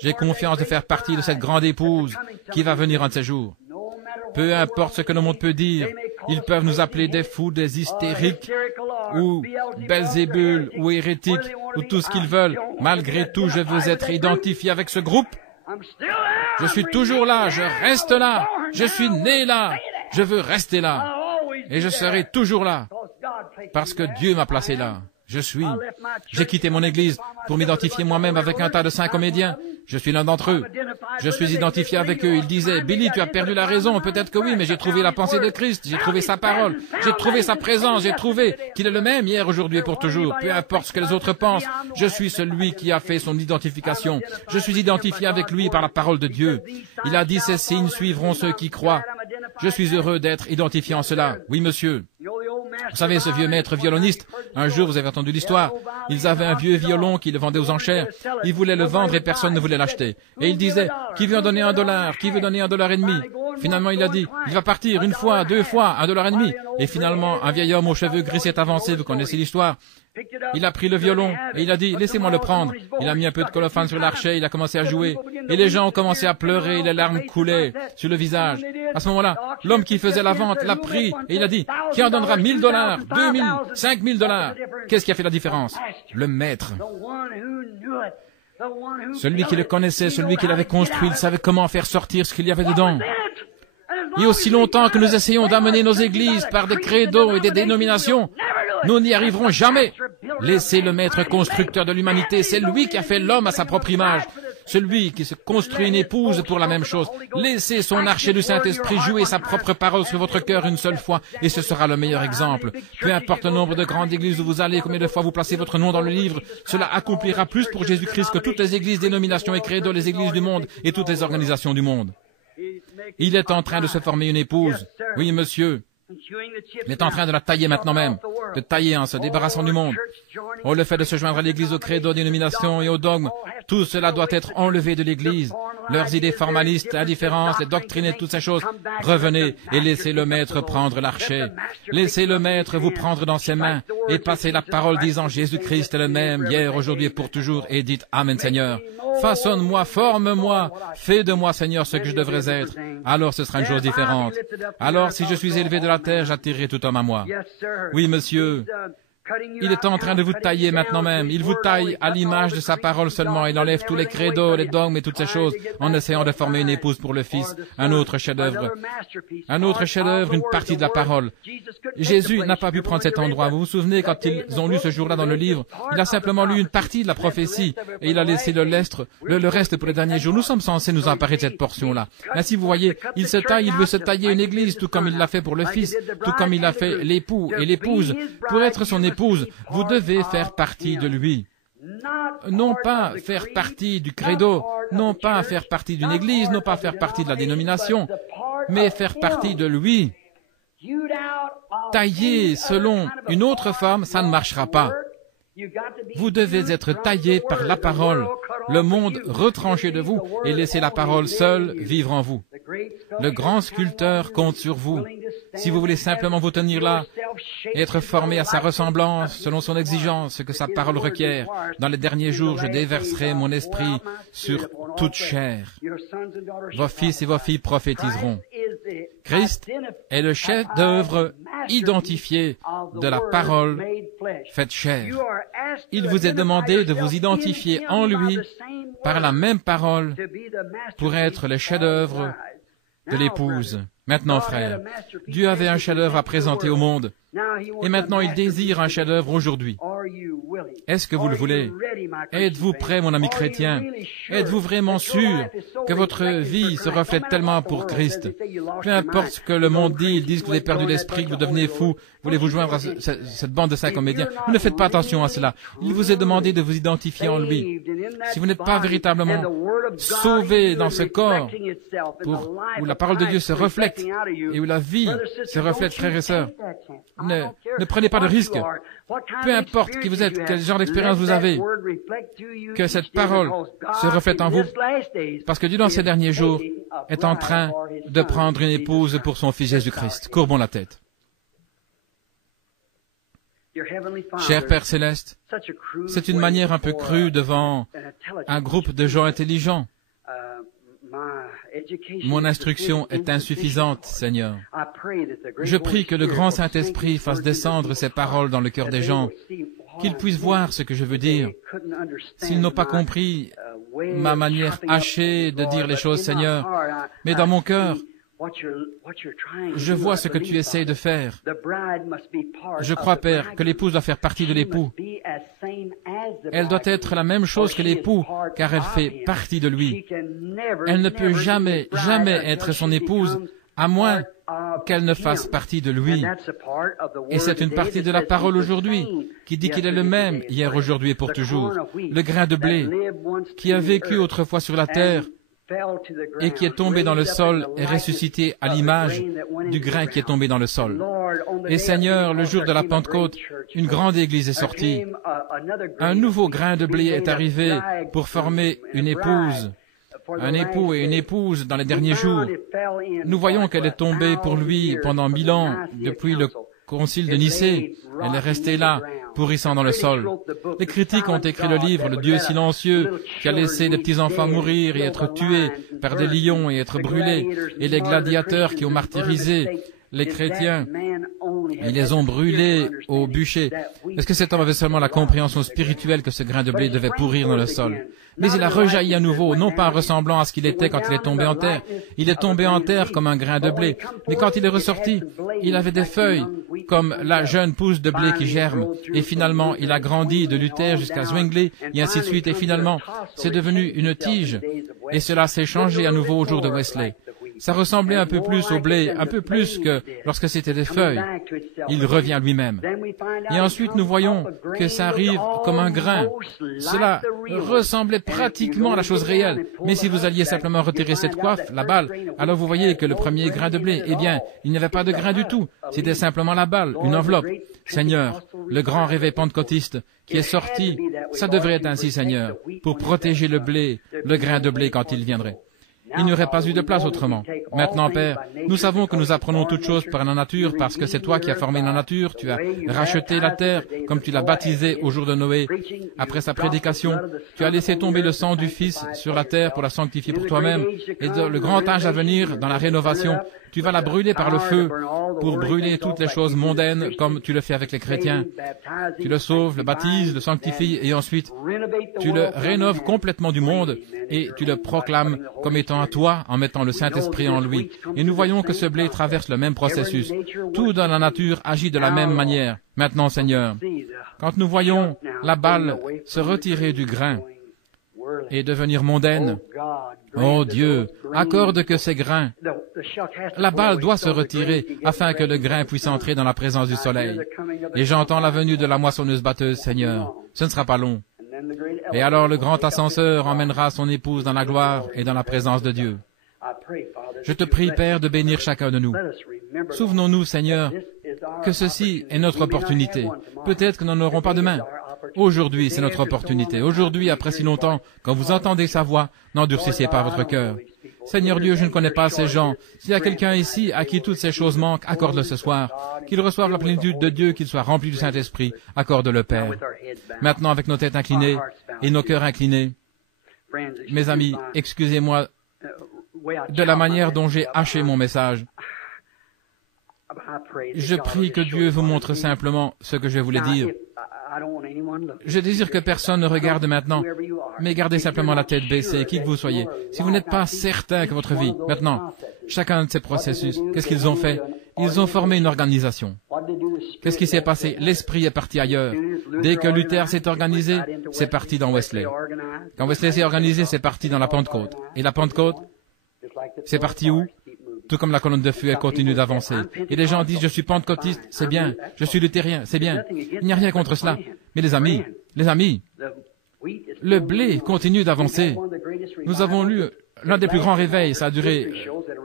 J'ai confiance de faire partie de cette grande épouse qui va venir en ces jours. Peu importe ce que le monde peut dire, ils peuvent nous appeler des fous, des hystériques, ou Belzébul, ou hérétiques, ou tout ce qu'ils veulent. Malgré tout, je veux être identifié avec ce groupe. Je suis toujours là, je reste là, je suis né là, je veux rester là. Et je serai toujours là, parce que Dieu m'a placé là. J'ai quitté mon église pour m'identifier moi-même avec un tas de saints comédiens. Je suis l'un d'entre eux. Je suis identifié avec eux. Ils disaient, Billy, tu as perdu la raison. Peut-être que oui, mais j'ai trouvé la pensée de Christ. J'ai trouvé sa parole. J'ai trouvé sa présence. J'ai trouvé qu'il est le même hier, aujourd'hui et pour toujours. Peu importe ce que les autres pensent. Je suis celui qui a fait son identification. Je suis identifié avec lui par la parole de Dieu. Il a dit, ces signes suivront ceux qui croient. Je suis heureux d'être identifié en cela. Oui, monsieur. Vous savez, ce vieux maître violoniste, un jour, vous avez entendu l'histoire, ils avaient un vieux violon qu'ils vendaient aux enchères. Ils voulaient le vendre et personne ne voulait l'acheter. Et il disait, qui veut en donner $1? Qui veut donner $1.50? Finalement, il a dit, il va partir une fois, deux fois, $1.50. Et finalement, un vieil homme aux cheveux gris s'est avancé, vous connaissez l'histoire. Il a pris le violon et il a dit, laissez-moi le prendre. Il a mis un peu de colophane sur l'archet, il a commencé à jouer. Et les gens ont commencé à pleurer, les larmes coulaient sur le visage. À ce moment-là, l'homme qui faisait la vente l'a pris et il a dit, qui en donnera $1,000, 2,000, $5,000? Qu'est-ce qui a fait la différence? Le maître. Celui qui le connaissait, celui qui l'avait construit, il savait comment faire sortir ce qu'il y avait dedans. Et aussi longtemps que nous essayons d'amener nos églises par des credos et des dénominations, nous n'y arriverons jamais. Laissez le maître constructeur de l'humanité, c'est lui qui a fait l'homme à sa propre image. celui qui se construit une épouse pour la même chose. Laissez son archer du Saint-Esprit jouer sa propre parole sur votre cœur une seule fois, et ce sera le meilleur exemple. Peu importe le nombre de grandes églises où vous allez, combien de fois vous placez votre nom dans le livre, cela accomplira plus pour Jésus-Christ que toutes les églises, dénominations et credos, les églises du monde et toutes les organisations du monde. Il est en train de se former une épouse. Oui, monsieur. Il est en train de la tailler maintenant même, de tailler en se débarrassant du monde. Oh, le fait de se joindre à l'Église, au credo, aux dénominations et aux dogmes, tout cela doit être enlevé de l'Église. Leurs idées formalistes, la différence, les doctrines et toutes ces choses. Revenez et laissez le Maître prendre l'archet. Laissez le Maître vous prendre dans ses mains et passez la parole disant Jésus-Christ est le même, hier, aujourd'hui et pour toujours, et dites Amen Seigneur. Façonne-moi, forme-moi, fais de moi, Seigneur, ce que je devrais être. Alors ce sera une chose différente. Alors, si je suis élevé de la terre, j'attirerai tout homme à moi. Oui, monsieur. Il est en train de vous tailler maintenant même. Il vous taille à l'image de sa parole seulement. Il enlève tous les credos, les dogmes et toutes ces choses en essayant de former une épouse pour le Fils, un autre chef-d'œuvre. Un autre chef-d'œuvre, une partie de la parole. Jésus n'a pas pu prendre cet endroit. Vous vous souvenez quand ils ont lu ce jour-là dans le livre? Il a simplement lu une partie de la prophétie et il a laissé le reste pour les derniers jours. Nous sommes censés nous emparer de cette portion-là. Ainsi, vous voyez, il se taille, il veut se tailler une église, tout comme il l'a fait pour le Fils, tout comme il a fait l'époux et l'épouse. Pour être son épouse, vous devez faire partie de lui. Non pas faire partie du credo, non pas faire partie d'une église, non pas faire partie de la dénomination, mais faire partie de lui. Tailler selon une autre forme, ça ne marchera pas. Vous devez être taillé par la parole, le monde retranché de vous, et laisser la parole seule vivre en vous. Le grand sculpteur compte sur vous. Si vous voulez simplement vous tenir là, et être formé à sa ressemblance, selon son exigence, ce que sa parole requiert, dans les derniers jours, je déverserai mon esprit sur toute chair. Vos fils et vos filles prophétiseront. Christ est le chef-d'œuvre identifié de la parole faite chair. Il vous est demandé de vous identifier en lui par la même parole pour être le chef-d'œuvre de l'épouse. Maintenant, frère, Dieu avait un chef-d'œuvre à présenter au monde, et maintenant il désire un chef-d'œuvre aujourd'hui. Est-ce que vous le voulez? Êtes-vous prêt, mon ami chrétien? Êtes-vous vraiment sûr que votre vie se reflète tellement pour Christ? Peu importe ce que le monde dit, ils disent que vous avez perdu l'esprit, que vous devenez fou, voulez-vous joindre à cette bande de 5 comédiens? Vous ne faites pas attention à cela. Il vous est demandé de vous identifier en lui. Si vous n'êtes pas véritablement sauvé dans ce corps, où la parole de Dieu se reflète, et où la vie se reflète, frères et sœurs, ne prenez pas de risque. Peu importe qui vous êtes, quel genre d'expérience vous avez, que cette parole se reflète en vous, parce que Dieu, dans ces derniers jours, est en train de prendre une épouse pour son Fils Jésus-Christ. Courbons la tête. Cher Père Céleste, c'est une manière un peu crue devant un groupe de gens intelligents. Mon instruction est insuffisante, Seigneur. Je prie que le grand Saint-Esprit fasse descendre ces paroles dans le cœur des gens, qu'ils puissent voir ce que je veux dire. S'ils n'ont pas compris ma manière hachée de dire les choses, Seigneur, mais dans mon cœur, je vois ce que tu essayes de faire. Je crois, Père, que l'épouse doit faire partie de l'époux. Elle doit être la même chose que l'époux, car elle fait partie de lui. Elle ne peut jamais, jamais être son épouse, à moins qu'elle ne fasse partie de lui. Et c'est une partie de la parole aujourd'hui, qui dit qu'il est le même, hier, aujourd'hui et pour toujours. Le grain de blé, qui a vécu autrefois sur la terre, et qui est tombé dans le sol est ressuscité à l'image du grain qui est tombé dans le sol. Et Seigneur, le jour de la Pentecôte, une grande église est sortie. Un nouveau grain de blé est arrivé pour former une épouse, un époux et une épouse dans les derniers jours. Nous voyons qu'elle est tombée pour lui pendant 1000 ans, depuis le concile de Nicée. Elle est restée là, pourrissant dans le sol. Les critiques ont écrit le livre « Le Dieu silencieux » qui a laissé les petits-enfants mourir et être tués par des lions et être brûlés, et les gladiateurs qui ont martyrisé les chrétiens et les ont brûlés au bûcher. Est-ce que cet homme avait seulement la compréhension spirituelle que ce grain de blé devait pourrir dans le sol? Mais il a rejailli à nouveau, non pas en ressemblant à ce qu'il était quand il est tombé en terre. Il est tombé en terre comme un grain de blé. Mais quand il est ressorti, il avait des feuilles, comme la jeune pousse de blé qui germe, et finalement il a grandi de Luther jusqu'à Zwingli, et ainsi de suite, et finalement c'est devenu une tige, et cela s'est changé à nouveau au jour de Wesley. Ça ressemblait un peu plus au blé, un peu plus que lorsque c'était des feuilles. Il revient lui-même. Et ensuite, nous voyons que ça arrive comme un grain. Cela ressemblait pratiquement à la chose réelle. Mais si vous alliez simplement retirer cette coiffe, la balle, alors vous voyez que le premier grain de blé, eh bien, il n'y avait pas de grain du tout. C'était simplement la balle, une enveloppe. Seigneur, le grand réveil pentecôtiste qui est sorti, ça devrait être ainsi, Seigneur, pour protéger le blé, le grain de blé quand il viendrait. Il n'y aurait pas eu de place autrement. Maintenant, Père, nous savons que nous apprenons toutes choses par la nature, parce que c'est toi qui as formé la nature, tu as racheté la terre, comme tu l'as baptisée au jour de Noé. Après sa prédication, tu as laissé tomber le sang du Fils sur la terre pour la sanctifier pour toi-même, et dans le grand âge à venir, dans la rénovation, tu vas la brûler par le feu, pour brûler toutes les choses mondaines, comme tu le fais avec les chrétiens. Tu le sauves, le baptises, le sanctifies, et ensuite, tu le rénoves complètement du monde, et tu le proclames comme étant à toi, en mettant le Saint-Esprit en lui. Et nous voyons que ce blé traverse le même processus. Tout dans la nature agit de la même manière. Maintenant, Seigneur, quand nous voyons la balle se retirer du grain et devenir mondaine, oh Dieu, accorde que ces grains, la balle doit se retirer afin que le grain puisse entrer dans la présence du soleil. Et j'entends la venue de la moissonneuse batteuse, Seigneur. Ce ne sera pas long. Et alors le grand ascenseur emmènera son épouse dans la gloire et dans la présence de Dieu. Je te prie, Père, de bénir chacun de nous. Souvenons-nous, Seigneur, que ceci est notre opportunité. Peut-être que nous n'en aurons pas demain. Aujourd'hui, c'est notre opportunité. Aujourd'hui, après si longtemps, quand vous entendez sa voix, n'endurcissez pas votre cœur. Seigneur Dieu, je ne connais pas ces gens. S'il y a quelqu'un ici à qui toutes ces choses manquent, accorde-le ce soir. Qu'il reçoive la plénitude de Dieu, qu'il soit rempli du Saint-Esprit, accorde-le, Père. Maintenant, avec nos têtes inclinées et nos cœurs inclinés, mes amis, excusez-moi de la manière dont j'ai haché mon message. Je prie que Dieu vous montre simplement ce que je voulais dire. Je désire que personne ne regarde maintenant, mais gardez simplement la tête baissée, qui que vous soyez. Si vous n'êtes pas certain que votre vie, maintenant, chacun de ces processus, qu'est-ce qu'ils ont fait? Ils ont formé une organisation. Qu'est-ce qui s'est passé? L'esprit est parti ailleurs. Dès que Luther s'est organisé, c'est parti dans Wesley. Quand Wesley s'est organisé, c'est parti dans la Pentecôte. Et la Pentecôte, c'est parti où? Tout comme la colonne de feu, elle continue d'avancer. Et les gens disent, je suis pentecôtiste, c'est bien. Je suis luthérien, c'est bien. Il n'y a rien contre cela. Mais les amis, le blé continue d'avancer. Nous avons lu l'un des plus grands réveils, ça a duré...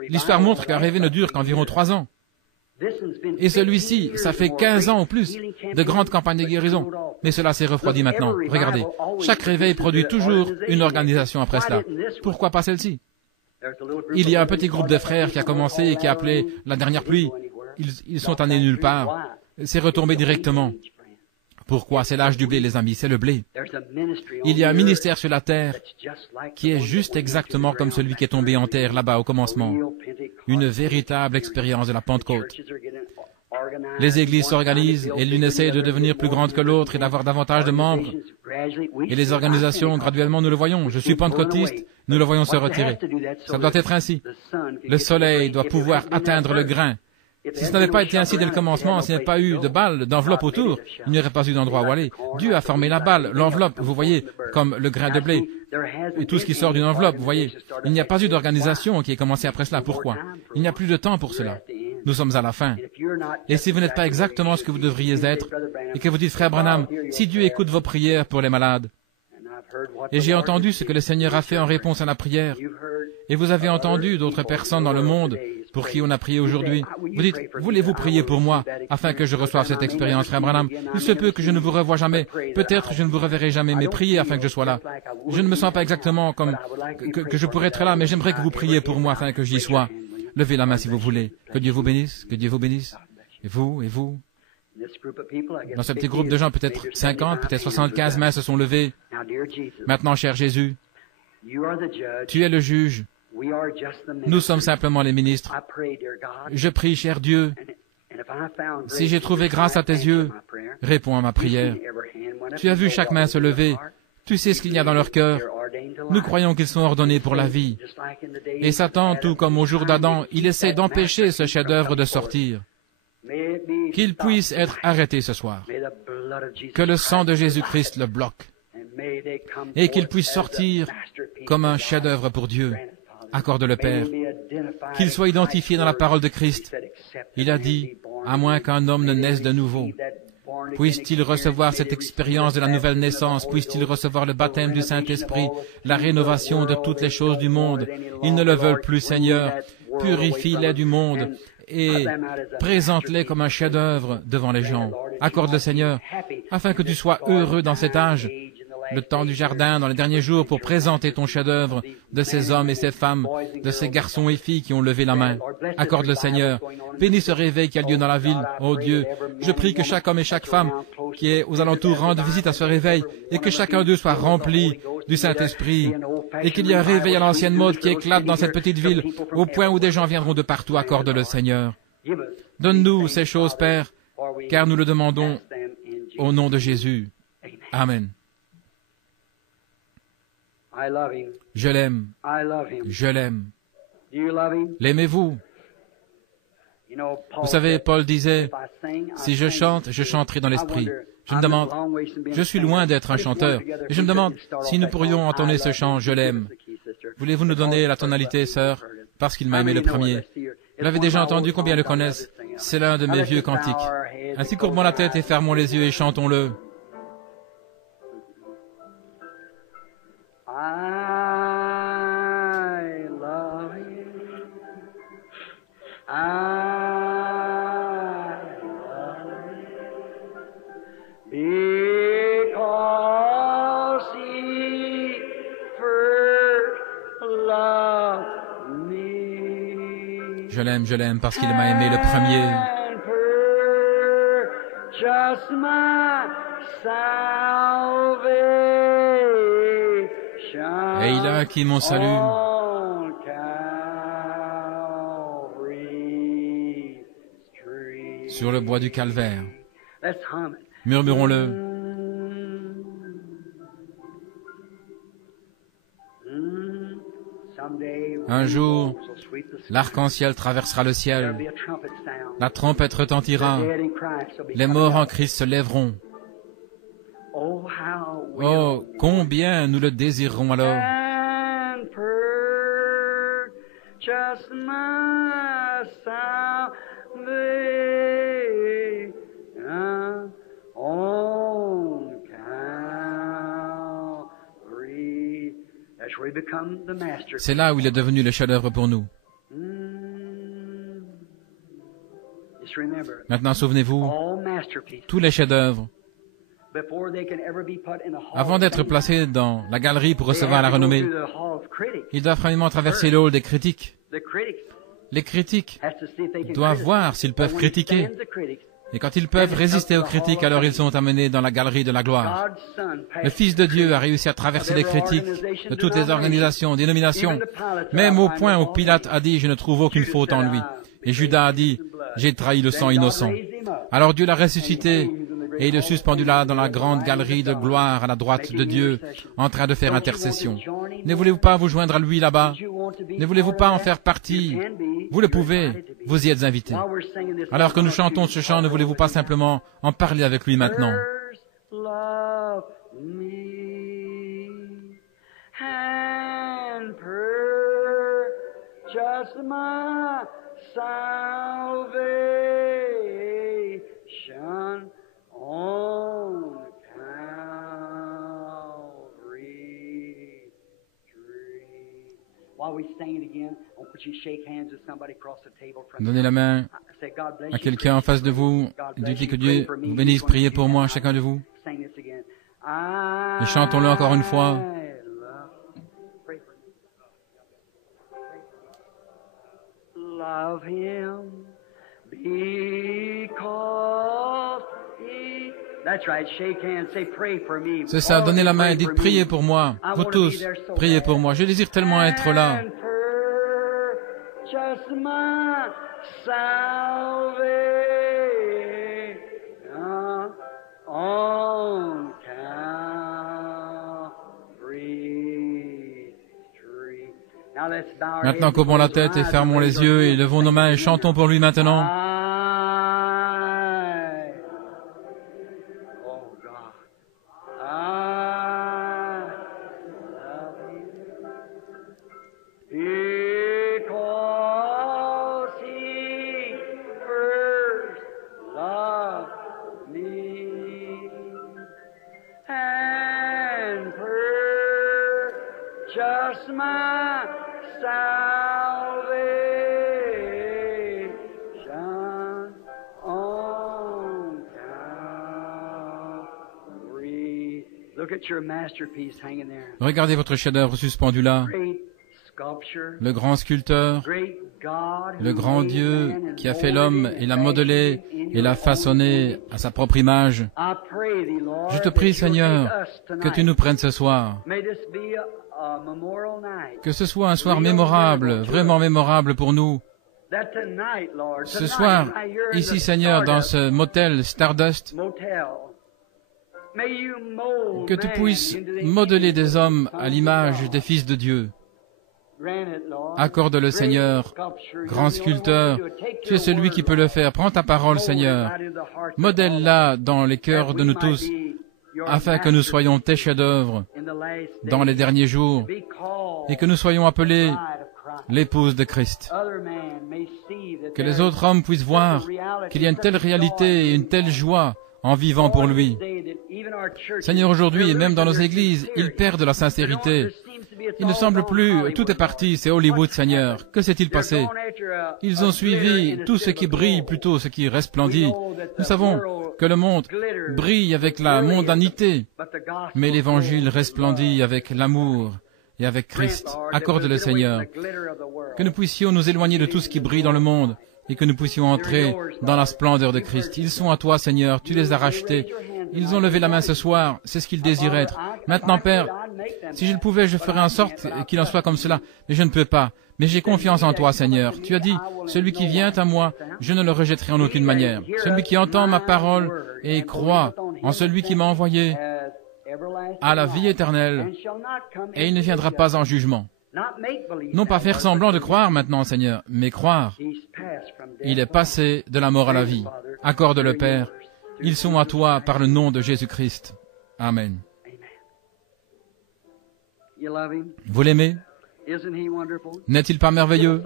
L'histoire montre qu'un réveil ne dure qu'environ 3 ans. Et celui-ci, ça fait 15 ans ou plus de grandes campagnes de guérison. Mais cela s'est refroidi maintenant. Regardez, chaque réveil produit toujours une organisation après cela. Pourquoi pas celle-ci? Il y a un petit groupe de frères qui a commencé et qui a appelé la dernière pluie. Ils sont allés nulle part. C'est retombé directement. Pourquoi? C'est l'âge du blé, les amis, c'est le blé. Il y a un ministère sur la terre qui est juste exactement comme celui qui est tombé en terre là-bas au commencement. Une véritable expérience de la Pentecôte. Les églises s'organisent et l'une essaie de devenir plus grande que l'autre et d'avoir davantage de membres. Et les organisations, graduellement, nous le voyons. Je suis pentecôtiste, nous le voyons se retirer. Ça doit être ainsi. Le soleil doit pouvoir atteindre le grain. Si ce n'avait pas été ainsi dès le commencement, s'il n'y avait pas eu de balle, d'enveloppe autour, il n'y aurait pas eu d'endroit où aller. Dieu a formé la balle, l'enveloppe, vous voyez, comme le grain de blé, et tout ce qui sort d'une enveloppe, vous voyez. Il n'y a pas eu d'organisation qui ait commencé après cela. Pourquoi? Il n'y a plus de temps pour cela. Nous sommes à la fin. Et si vous n'êtes pas exactement ce que vous devriez être, et que vous dites, Frère Branham, si Dieu écoute vos prières pour les malades, et j'ai entendu ce que le Seigneur a fait en réponse à la prière, et vous avez entendu d'autres personnes dans le monde pour qui on a prié aujourd'hui, vous dites, voulez-vous prier pour moi, afin que je reçoive cette expérience, Frère Branham? Il se peut que je ne vous revoie jamais, peut-être je ne vous reverrai jamais, mais priez afin que je sois là. Je ne me sens pas exactement comme que je pourrais être là, mais j'aimerais que vous priez pour moi afin que j'y sois. Levez la main si vous voulez. Que Dieu vous bénisse, que Dieu vous bénisse. Et vous. Dans ce petit groupe de gens, peut-être 50, peut-être 75 mains se sont levées. Maintenant, cher Jésus, tu es le juge. Nous sommes simplement les ministres. Je prie, cher Dieu, si j'ai trouvé grâce à tes yeux, réponds à ma prière. Tu as vu chaque main se lever. Tu sais ce qu'il y a dans leur cœur. Nous croyons qu'ils sont ordonnés pour la vie. Et Satan, tout comme au jour d'Adam, il essaie d'empêcher ce chef-d'œuvre de sortir. qu'il puisse être arrêté ce soir, que le sang de Jésus-Christ le bloque, et qu'il puisse sortir comme un chef-d'œuvre pour Dieu. Accorde le Père, qu'il soit identifié dans la parole de Christ. Il a dit, à moins qu'un homme ne naisse de nouveau, puisse-t-il recevoir cette expérience de la nouvelle naissance, puisse-t-il recevoir le baptême du Saint-Esprit, la rénovation de toutes les choses du monde. Ils ne le veulent plus, Seigneur. Purifie-les du monde et présente-les comme un chef-d'œuvre devant les gens. Accorde-le, Seigneur, afin que tu sois heureux dans cet âge, le temps du jardin, dans les derniers jours, pour présenter ton chef-d'œuvre de ces hommes et ces femmes, de ces garçons et filles qui ont levé la main. Accorde-le, Seigneur. Bénis ce réveil qui a lieu dans la ville. Oh Dieu, je prie que chaque homme et chaque femme qui est aux alentours rende visite à ce réveil et que chacun d'eux soit rempli du Saint-Esprit et qu'il y ait un réveil à l'ancienne mode qui éclate dans cette petite ville au point où des gens viendront de partout. Accorde-le, Seigneur. Donne-nous ces choses, Père, car nous le demandons au nom de Jésus. Amen. Je l'aime. Je l'aime. L'aimez-vous? Vous savez, Paul disait, si je chante, je chanterai dans l'esprit. Je me demande, je suis loin d'être un chanteur, et je me demande si nous pourrions entonner ce chant, je l'aime. Voulez-vous nous donner la tonalité, sœur, parce qu'il m'a aimé le premier? Vous l'avez déjà entendu, combien le connaissent? C'est l'un de mes vieux cantiques. Ainsi courbons la tête et fermons les yeux et chantons-le. Je l'aime parce qu'il m'a aimé le premier. Et il a acquis mon salut. Sur le bois du calvaire. Murmurons-le. Un jour, l'arc-en-ciel traversera le ciel. La trompette retentira. Les morts en Christ se lèveront. Oh, combien nous le désirerons alors. C'est là où il est devenu le chef-d'œuvre pour nous. Maintenant, souvenez-vous, tous les chefs-d'œuvre, avant d'être placés dans la galerie pour recevoir la renommée, ils doivent premièrement traverser le hall des critiques. Les critiques doivent voir s'ils peuvent critiquer. Et quand ils peuvent résister aux critiques, alors ils sont amenés dans la galerie de la gloire. Le Fils de Dieu a réussi à traverser les critiques de toutes les organisations, dénominations, même au point où Pilate a dit « Je ne trouve aucune faute en lui ». Et Judas a dit « J'ai trahi le sang innocent ». Alors Dieu l'a ressuscité et il est suspendu là dans la grande galerie de gloire à la droite de Dieu, en train de faire intercession. Ne voulez-vous pas vous joindre à lui là-bas? Ne voulez-vous pas en faire partie? Vous le pouvez, vous y êtes invités. Alors que nous chantons ce chant, ne voulez-vous pas simplement en parler avec lui maintenant? Donnez la main à quelqu'un en face de vous et dites que Dieu vous bénisse. Priez pour moi, chacun de vous. Et chantons-le encore une fois. C'est ça, donnez la main et dites priez pour moi. Vous tous, priez pour moi. Je désire tellement être là. Maintenant, courbons la tête et fermons les yeux et levons nos mains et chantons pour lui maintenant. Jesus, my salvation on Calvary. Look at your masterpiece hanging there. Regardez votre chef-d'œuvre suspendu là. Great sculpture, Le grand sculpteur, great God, le grand Dieu qui a fait l'homme et l'a modelé et l'a façonné à sa propre image. I pray thee, Lord, Je te prie, that you'll Seigneur, take us tonight. que tu nous prennes ce soir. May this be a memorial night. Que ce soit un soir mémorable, vraiment mémorable pour nous. That tonight, Lord, Ce tonight, soir, while you're in ici, the Seigneur, dans Stardust ce motel Stardust, motel, may you mold que tu man puisses into the modeler image des of hommes the à Son l'image of des God. fils de Dieu. Grant it, Lord. Accorde-le, Great Seigneur, sculpture, grand you're the only one sculpteur. to do it. Take Tu es your celui word, qui peut le Lord. faire. Prends ta parole, Mold it Seigneur. right into the hearts of all Modèle-la of us, dans les cœurs that de we nous might tous, be your afin que nous masterpiece soyons tes chefs-d'œuvre in the last dans les days. derniers jours Be called et que nous soyons appelés bride of Christ. l'épouse de Christ. Other men may see that Que there les is autres hommes puissent voir qu'il y a une telle réalité et une telle joie en vivant pour lui. Seigneur, aujourd'hui, et même dans nos églises, ils perdent la sincérité. Il ne semble plus, tout est parti, c'est Hollywood, Seigneur. Que s'est-il passé? Ils ont suivi tout ce qui brille, plutôt ce qui resplendit. Nous savons que le monde brille avec la mondanité, mais l'Évangile resplendit avec l'amour et avec Christ. Accorde-le, Seigneur, que nous puissions nous éloigner de tout ce qui brille dans le monde et que nous puissions entrer dans la splendeur de Christ. Ils sont à toi, Seigneur, tu les as rachetés. Ils ont levé la main ce soir, c'est ce qu'ils désirent être. Maintenant, Père, si je le pouvais, je ferais en sorte qu'il en soit comme cela, mais je ne peux pas. Mais j'ai confiance en toi, Seigneur. Tu as dit, celui qui vient à moi, je ne le rejetterai en aucune manière. Celui qui entend ma parole et croit en celui qui m'a envoyé a la vie éternelle, et il ne viendra pas en jugement. Non pas faire semblant de croire maintenant, Seigneur, mais croire. Il est passé de la mort à la vie. Accorde-le, Père. Ils sont à toi par le nom de Jésus-Christ. Amen. Vous l'aimez? N'est-il pas merveilleux?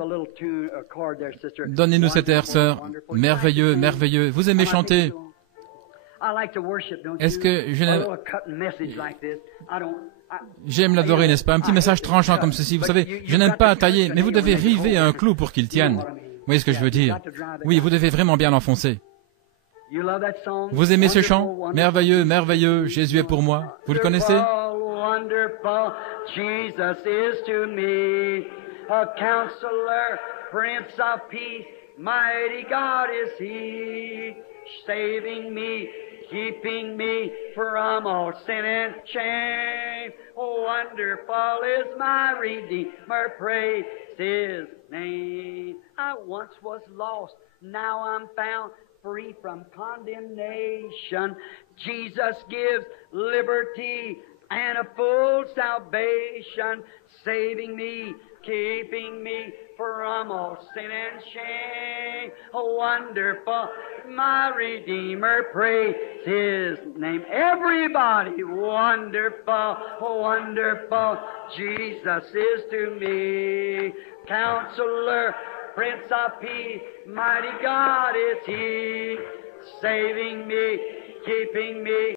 Donnez-nous cet air, sœur. Merveilleux, merveilleux. Vous aimez chanter? Est-ce que je n'aime... J'aime l'adorer, n'est-ce pas? Un petit message tranchant comme ceci. Vous savez, je n'aime pas tailler, mais vous devez river un clou pour qu'il tienne. Vous voyez ce que je veux dire? Oui, vous devez vraiment bien l'enfoncer. Vous aimez ce chant? Merveilleux, merveilleux, Jésus est pour moi. Vous le connaissez? Wonderful, Jesus is to me, a counselor, Prince of Peace, mighty God is He, saving me, keeping me from all sin and shame. Oh, wonderful is my Redeemer, praise His name. I once was lost, now I'm found, free from condemnation. Jesus gives liberty and a full salvation, saving me, keeping me from all sin and shame. Oh, wonderful, my Redeemer, praise His name. Everybody, wonderful, wonderful, Jesus is to me. Counselor, Prince of Peace, mighty God is He, saving me, keeping me